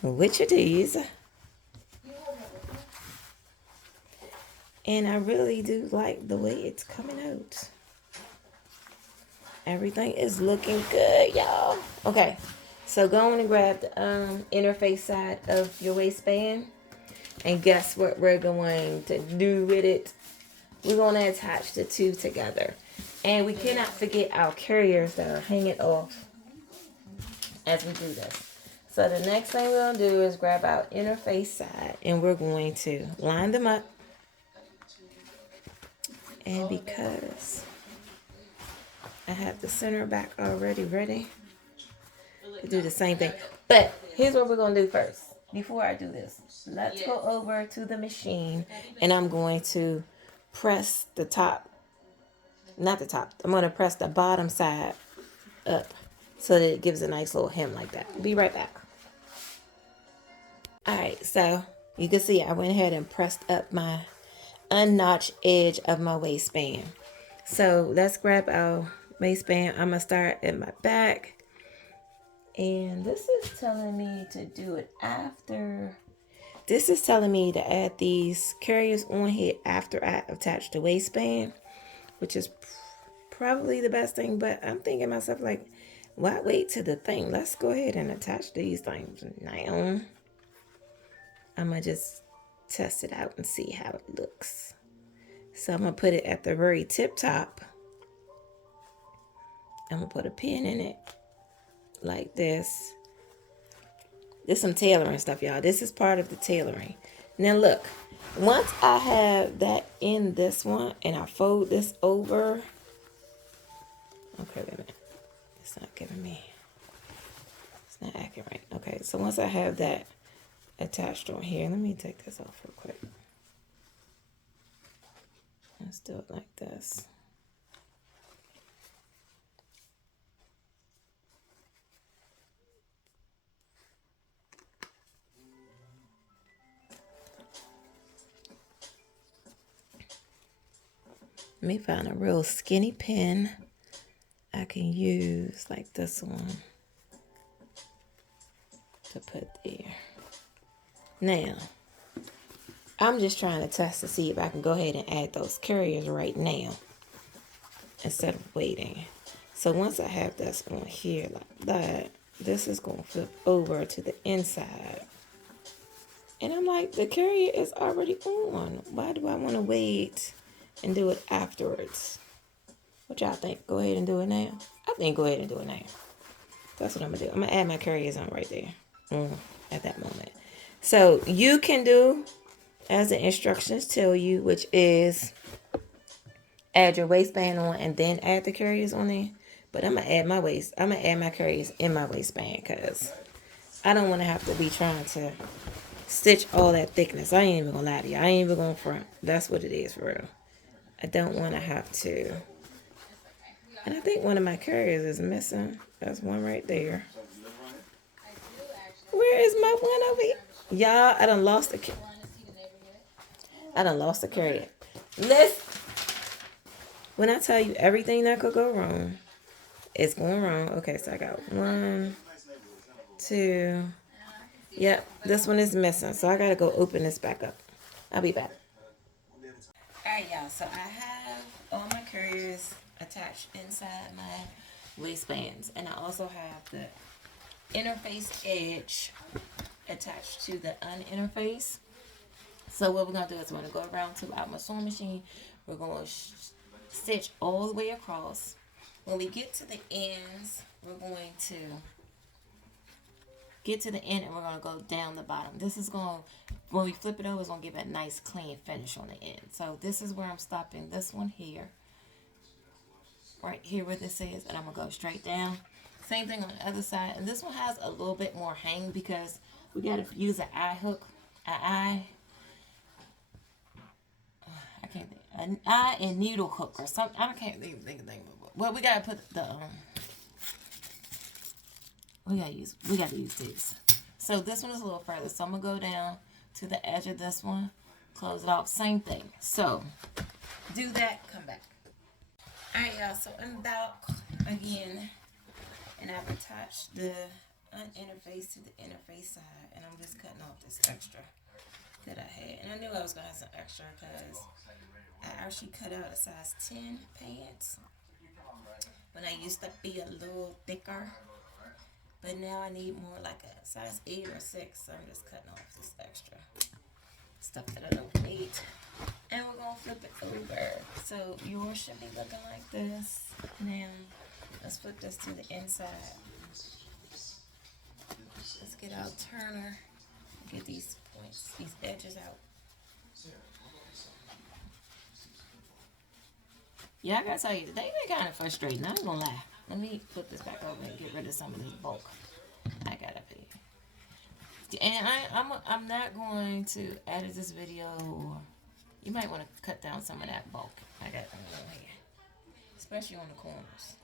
Which it is. And I really do like the way it's coming out. Everything is looking good, y'all. Okay, so go on and grab the interface side of your waistband. And guess what we're going to do with it? We're going to attach the two together. And we cannot forget our carriers that are hanging off as we do this. So the next thing we're going to do is grab our interface side. And we're going to line them up. And because I have the center back already ready to do the same thing. But here's what we're going to do first. Before I do this, let's go over to the machine and I'm going to press the top, not the top, I'm going to press the bottom side up so that it gives a nice little hem like that. Be right back. Alright, so you can see I went ahead and pressed up my unnotched edge of my waistband. So let's grab our waistband. I'm going to start at my back. And this is telling me to do it after. This is telling me to add these carriers on here after I attach the waistband, which is probably the best thing. But I'm thinking to myself, like, why wait to the thing? Let's go ahead and attach these things now. I'm going to just test it out and see how it looks. So I'm going to put it at the very tip top. I'm going to put a pin in it. Like this. There's some tailoring stuff, y'all. This is part of the tailoring. Now look, once I have that in this one and I fold this over. Okay, wait a minute. It's not giving me. It's not acting right. Okay, so once I have that attached on here, let me take this off real quick. Let's do it like this. Let me find a real skinny pin I can use like this one to put there. Now, I'm just trying to test to see if I can go ahead and add those carriers right now instead of waiting. So once I have this on here like that, this is going to flip over to the inside. And I'm like, the carrier is already on. Why do I want to wait and do it afterwards? What y'all think? Go ahead and do it now? I think go ahead and do it now. That's what I'm going to do. I'm going to add my carriers on right there at that moment. So you can do as the instructions tell you, which is add your waistband on and then add the carriers on there. But I'm gonna add my carriers in my waistband because I don't want to have to be trying to stitch all that thickness. I ain't even gonna lie to you. I ain't even gonna front. That's what it is for real. I don't want to have to. And I think one of my carriers is missing. That's one right there. Where is my one over here? Y'all, I done lost the carrier. Listen. When I tell you everything that could go wrong, it's going wrong. Okay, so I got 1, 2. Yep, this one is missing. So I got to go open this back up. I'll be back. Alright, y'all. So I have all my carriers attached inside my waistbands. And I also have the interface edge attached to the uninterface. So what we're going to do is we're going to go around to our sewing machine. We're going to stitch all the way across. When we get to the ends, we're going to get to the end and we're going to go down the bottom. This is going to, when we flip it over, it's going to give a nice clean finish on the end. So this is where I'm stopping this one here. Right here where this is, and I'm going to go straight down. Same thing on the other side. And this one has a little bit more hang because we got to use an eye hook. I can't think. An eye and needle hook or something. I can't even think of it. Well, we gotta put the we gotta use this. So this one is a little further. So I'm gonna go down to the edge of this one, close it off. Same thing. So do that. Come back. All right, y'all. So I'm back again, and I've attached the uninterface to the interface side, and I'm just cutting off this extra that I had. And I knew I was gonna have some extra because I actually cut out a size 10 pants when I used to be a little thicker, but now I need more like a size 8 or 6, so I'm just cutting off this extra stuff that I don't need. And we're going to flip it over. So yours should be looking like this. Now, let's flip this to the inside. Let's get our turner, get these points, these edges out. Yeah, I gotta tell you, they been kind of frustrating. I ain't gonna lie. Let me flip this back over and get rid of some of this bulk I got up here. And I'm not going to edit this video. You might want to cut down some of that bulk I got on here, especially on the corners.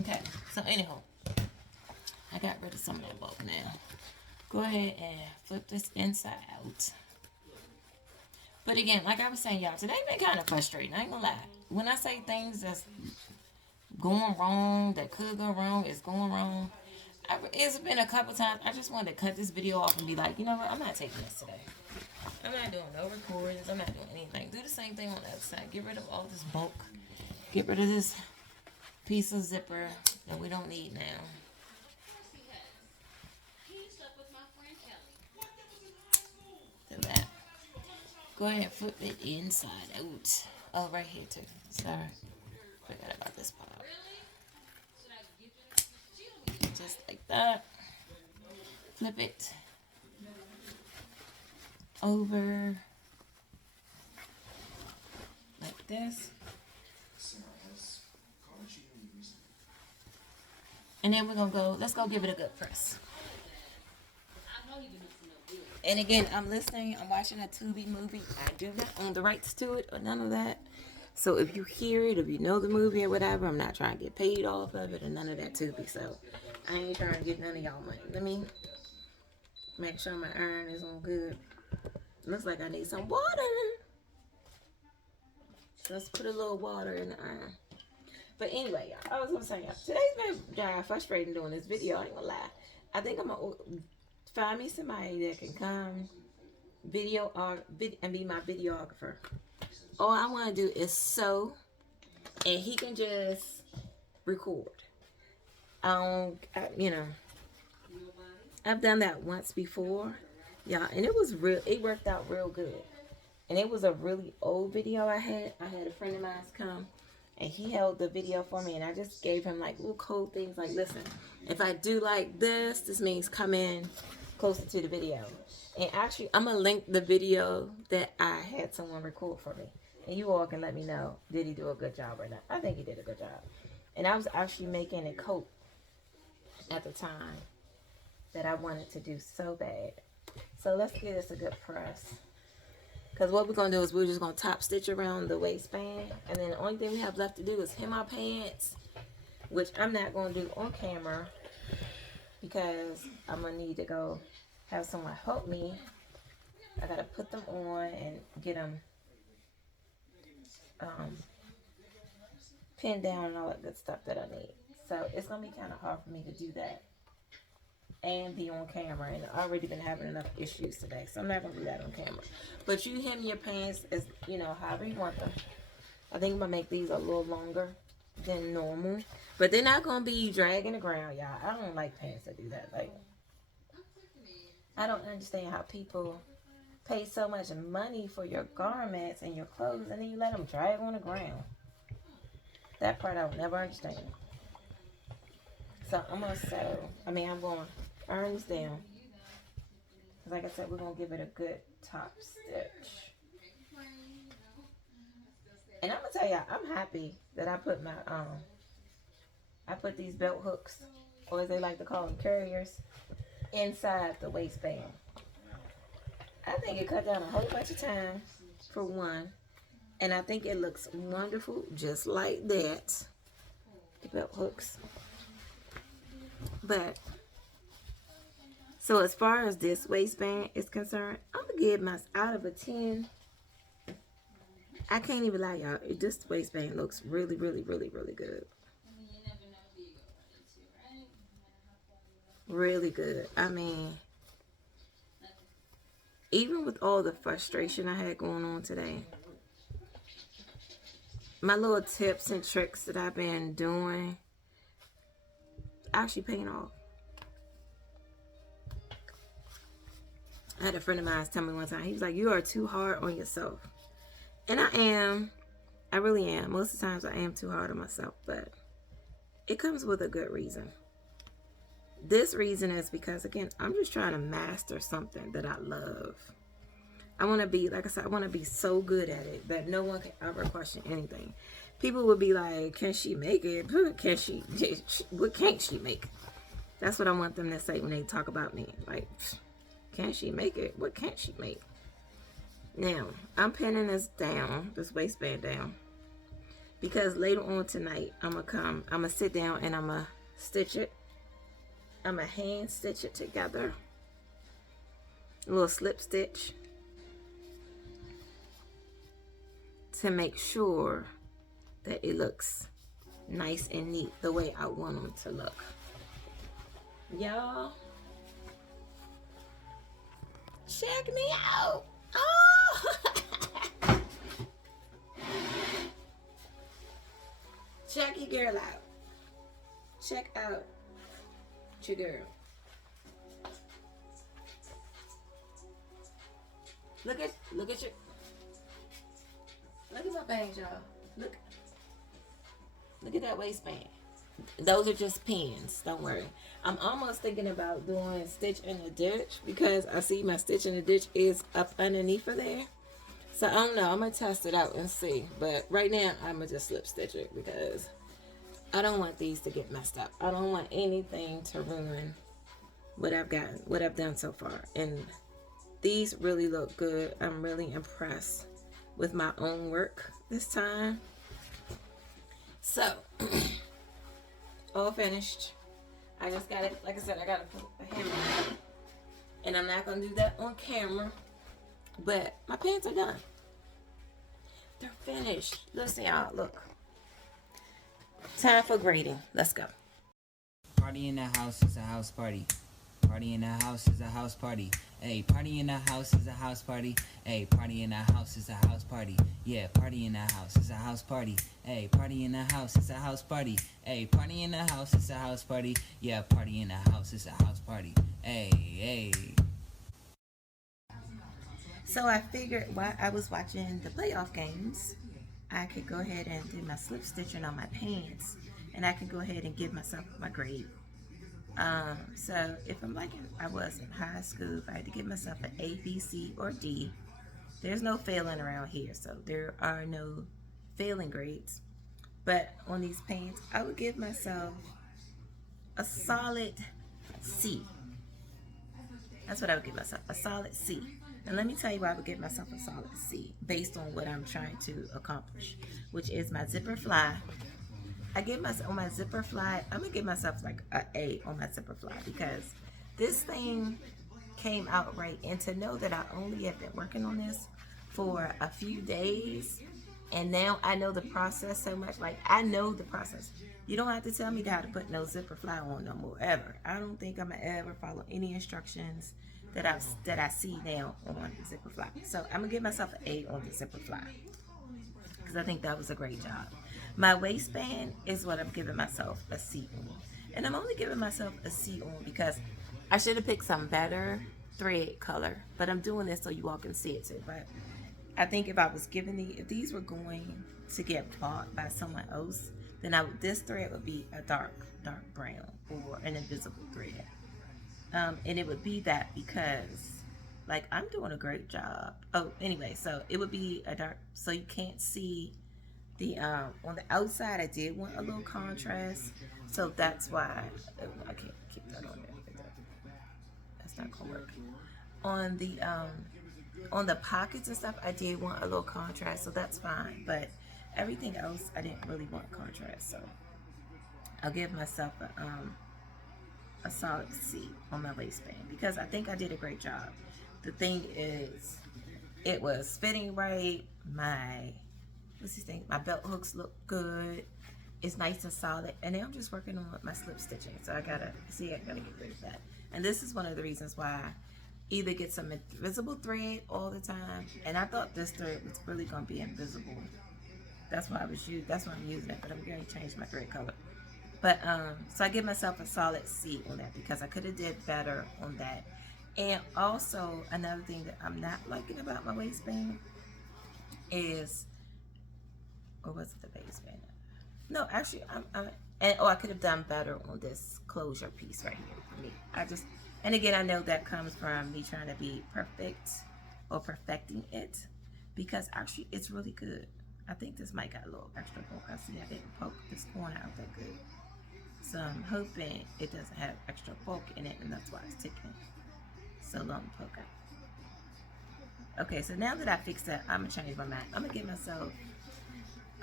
Okay, so anyhow, I got rid of some of that bulk now. Go ahead and flip this inside out. But again, like I was saying, y'all, today been kind of frustrating. I ain't gonna lie. When I say things that's going wrong, that could go wrong, it's going wrong. It's been a couple times. I just wanted to cut this video off and be like, you know what? I'm not taking this today. I'm not doing no recordings. I'm not doing anything. Do the same thing on the other side. Get rid of all this bulk. Get rid of this piece of zipper that we don't need now. That. Go ahead and flip it inside out. Oh, right here too. Sorry. Forgot about this part. Just like that. Flip it over like this. And then we're gonna go, let's go give it a good press. And again, I'm listening, I'm watching a Tubi movie. I do not own the rights to it or none of that. So if you hear it, if you know the movie or whatever, I'm not trying to get paid off of it or none of that Tubi. So I ain't trying to get none of y'all money. Let me make sure my iron is on good. Looks like I need some water. So let's put a little water in the iron. But anyway, y'all, I was gonna say, y'all, today's been frustrating doing this video. I ain't gonna lie. I think I'm gonna find me somebody that can come and be my videographer. All I want to do is sew, and he can just record. You know, I've done that once before, y'all, and it was real. It worked out real good. And it was a really old video I had. I had a friend of mine come, and he held the video for me, and I just gave him like little code things like, listen, if I do like this means come in closer to the video. And actually, I'm going to link the video that I had someone record for me. And you all can let me know, did he do a good job or not? I think he did a good job. And I was actually making a coat at the time that I wanted to do so bad. So let's give this a good press. Because what we're going to do is we're just going to top stitch around the waistband. And then the only thing we have left to do is hem our pants, which I'm not going to do on camera because I'm going to need to go have someone help me. I got to put them on and get them pinned down and all that good stuff that I need. So it's going to be kind of hard for me to do that and be on camera, and I've already been having enough issues today, so I'm not going to do that on camera. But you hem your pants as, you know, however you want them. I think I'm going to make these a little longer than normal, but they're not going to be dragging the ground, y'all. I don't like pants that do that. Like, I don't understand how people pay so much money for your garments and your clothes, and then you let them drag on the ground. That part I will never understand. So I'm going to sew. I'm going to iron this down. Like I said, we're going to give it a good top stitch. And I'm going to tell y'all, I'm happy that I put my, I put these belt hooks, or as they like to call them, carriers, inside the waistband. I think it cut down a whole bunch of time, for one. And I think it looks wonderful, just like that. The belt hooks. But, so as far as this waistband is concerned, I'm going to give my, out of a 10, I can't even lie, y'all. This waistband looks really, really, really, really good. Really good. I mean, even with all the frustration I had going on today, my little tips and tricks that I've been doing actually paying off. I had a friend of mine tell me one time, he was like, you are too hard on yourself. And I am. I really am. Most of the times I am too hard on myself, but it comes with a good reason. This reason is because, again, I'm just trying to master something that I love. I want to be, like I said, I want to be so good at it that no one can ever question anything. People would be like, can she make it? Can she? What can't she make? That's what I want them to say when they talk about me. Like, can she make it? What can't she make? Now, I'm pinning this down, this waistband down, because later on tonight, I'm going to sit down and I'm going to stitch it. I'm going to hand stitch it together. A little slip stitch. To make sure that it looks nice and neat the way I want them to look. Y'all, check me out. Oh! Check your girl out. Check out your girl. Look at your, look at my bangs, y'all. Look at that waistband. Those are just pins. Don't worry. I'm almost thinking about doing stitch in the ditch because I see my stitch in the ditch is up underneath of there. So I don't know. I'm going to test it out and see. But right now, I'm going to just slip stitch it because I don't want these to get messed up. I don't want anything to ruin what I've gotten, what I've done so far. And these really look good. I'm really impressed with my own work this time. So, all finished. I just got it, like I said, I got to put a hammer on it. And I'm not going to do that on camera. But my pants are done. They're finished. Listen, y'all, look. Time for grading. Let's go. Party in the house is a house party. Party in the house is a house party. Hey, party in the house is a house party. Hey, party in the house is a house party. Yeah, party in the house is a house party. Hey, party in the house is a house party. Hey, party in the house is a house party. Yeah, party in the house is a house party. Hey, hey. So I figured while I was watching the playoff games, I could go ahead and do my slip stitching on my pants, and I could go ahead and give myself my grade. So if I'm like I was in high school, if I had to give myself an A, B, C, or D, there's no failing around here, so there are no failing grades. But on these pants, I would give myself a solid C. That's what I would give myself, a solid C. And let me tell you why I would give myself a solid C based on what I'm trying to accomplish, which is my zipper fly. I give myself on my zipper fly, I'm gonna give myself like an A on my zipper fly because this thing came out right. And to know that I only have been working on this for a few days, and now I know the process so much. Like, I know the process. You don't have to tell me how to put no zipper fly on no more ever. I don't think I'm gonna ever follow any instructions that I see now on zipper fly. So I'm gonna give myself an A on the zipper fly because I think that was a great job. My waistband is what I'm giving myself a C on. And I'm only giving myself a C on because I should have picked some better thread color. But I'm doing this so you all can see it too. But I think if I was given if these were going to get bought by someone else, then this thread would be a dark brown or an invisible thread. And it would be that because like I'm doing a great job. Oh, anyway, so it would be a dark, so you can't see the on the outside. I did want a little contrast, so that's why I can't keep that on there. That's not gonna work. On the pockets and stuff, I did want a little contrast, so that's fine. But everything else, I didn't really want contrast, so I'll give myself a solid C on my waistband because I think I did a great job. The thing is, it was fitting right. My belt hooks look good. It's nice and solid. And now I'm just working on my slip stitching. So I gotta get rid of that. And this is one of the reasons why I either get some invisible thread all the time. And I thought this thread was really gonna be invisible. That's why I'm using it, but I'm going to change my thread color. But so I give myself a solid C on that because I could have did better on that. And also another thing that I'm not liking about my waistband is, or was it the waistband? No, actually, I could have done better on this closure piece right here for me. And again, I know that comes from me trying to be perfect or perfecting it because actually it's really good. I think this might got a little extra bulk. I see I didn't poke this corner out that good. So I'm hoping it doesn't have extra bulk in it, and that's why it's taking so long to poke out. Okay, so now that I fixed that, I'm gonna change my mind. I'm gonna give myself,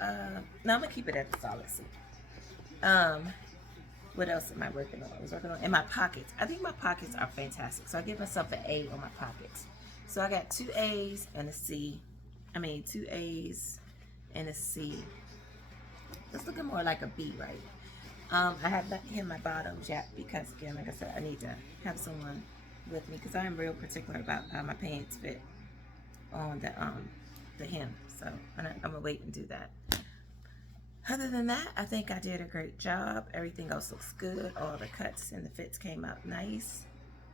no, I'm gonna keep it at the solid C. What else am I working on? I was working on in my pockets. I think my pockets are fantastic. So I give myself an A on my pockets. So I got 2 A's and a C. 2 A's and a C. It's looking more like a B, right? I have not hit my bottoms yet because, again, like I said, I need to have someone with me because I'm real particular about how my pants fit on the hem. So I'm gonna wait and do that. Other than that, I think I did a great job. Everything else looks good. All the cuts and the fits came out nice.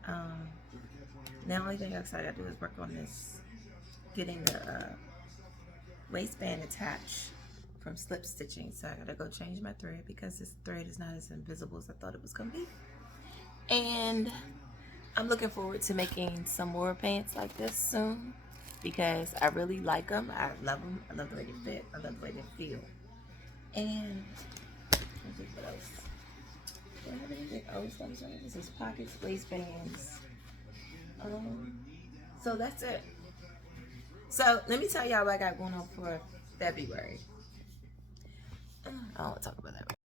The only thing else I gotta do is work on this, getting the waistband attached from slip stitching. So I gotta go change my thread because this thread is not as invisible as I thought it was gonna be. And I'm looking forward to making some more pants like this soon because I really like them. I love them. I love the way they fit. I love the way they feel. And what else? Do I have anything else? This is pockets, waistbands. So that's it. So let me tell y'all what I got going on for February. I don't want to talk about that.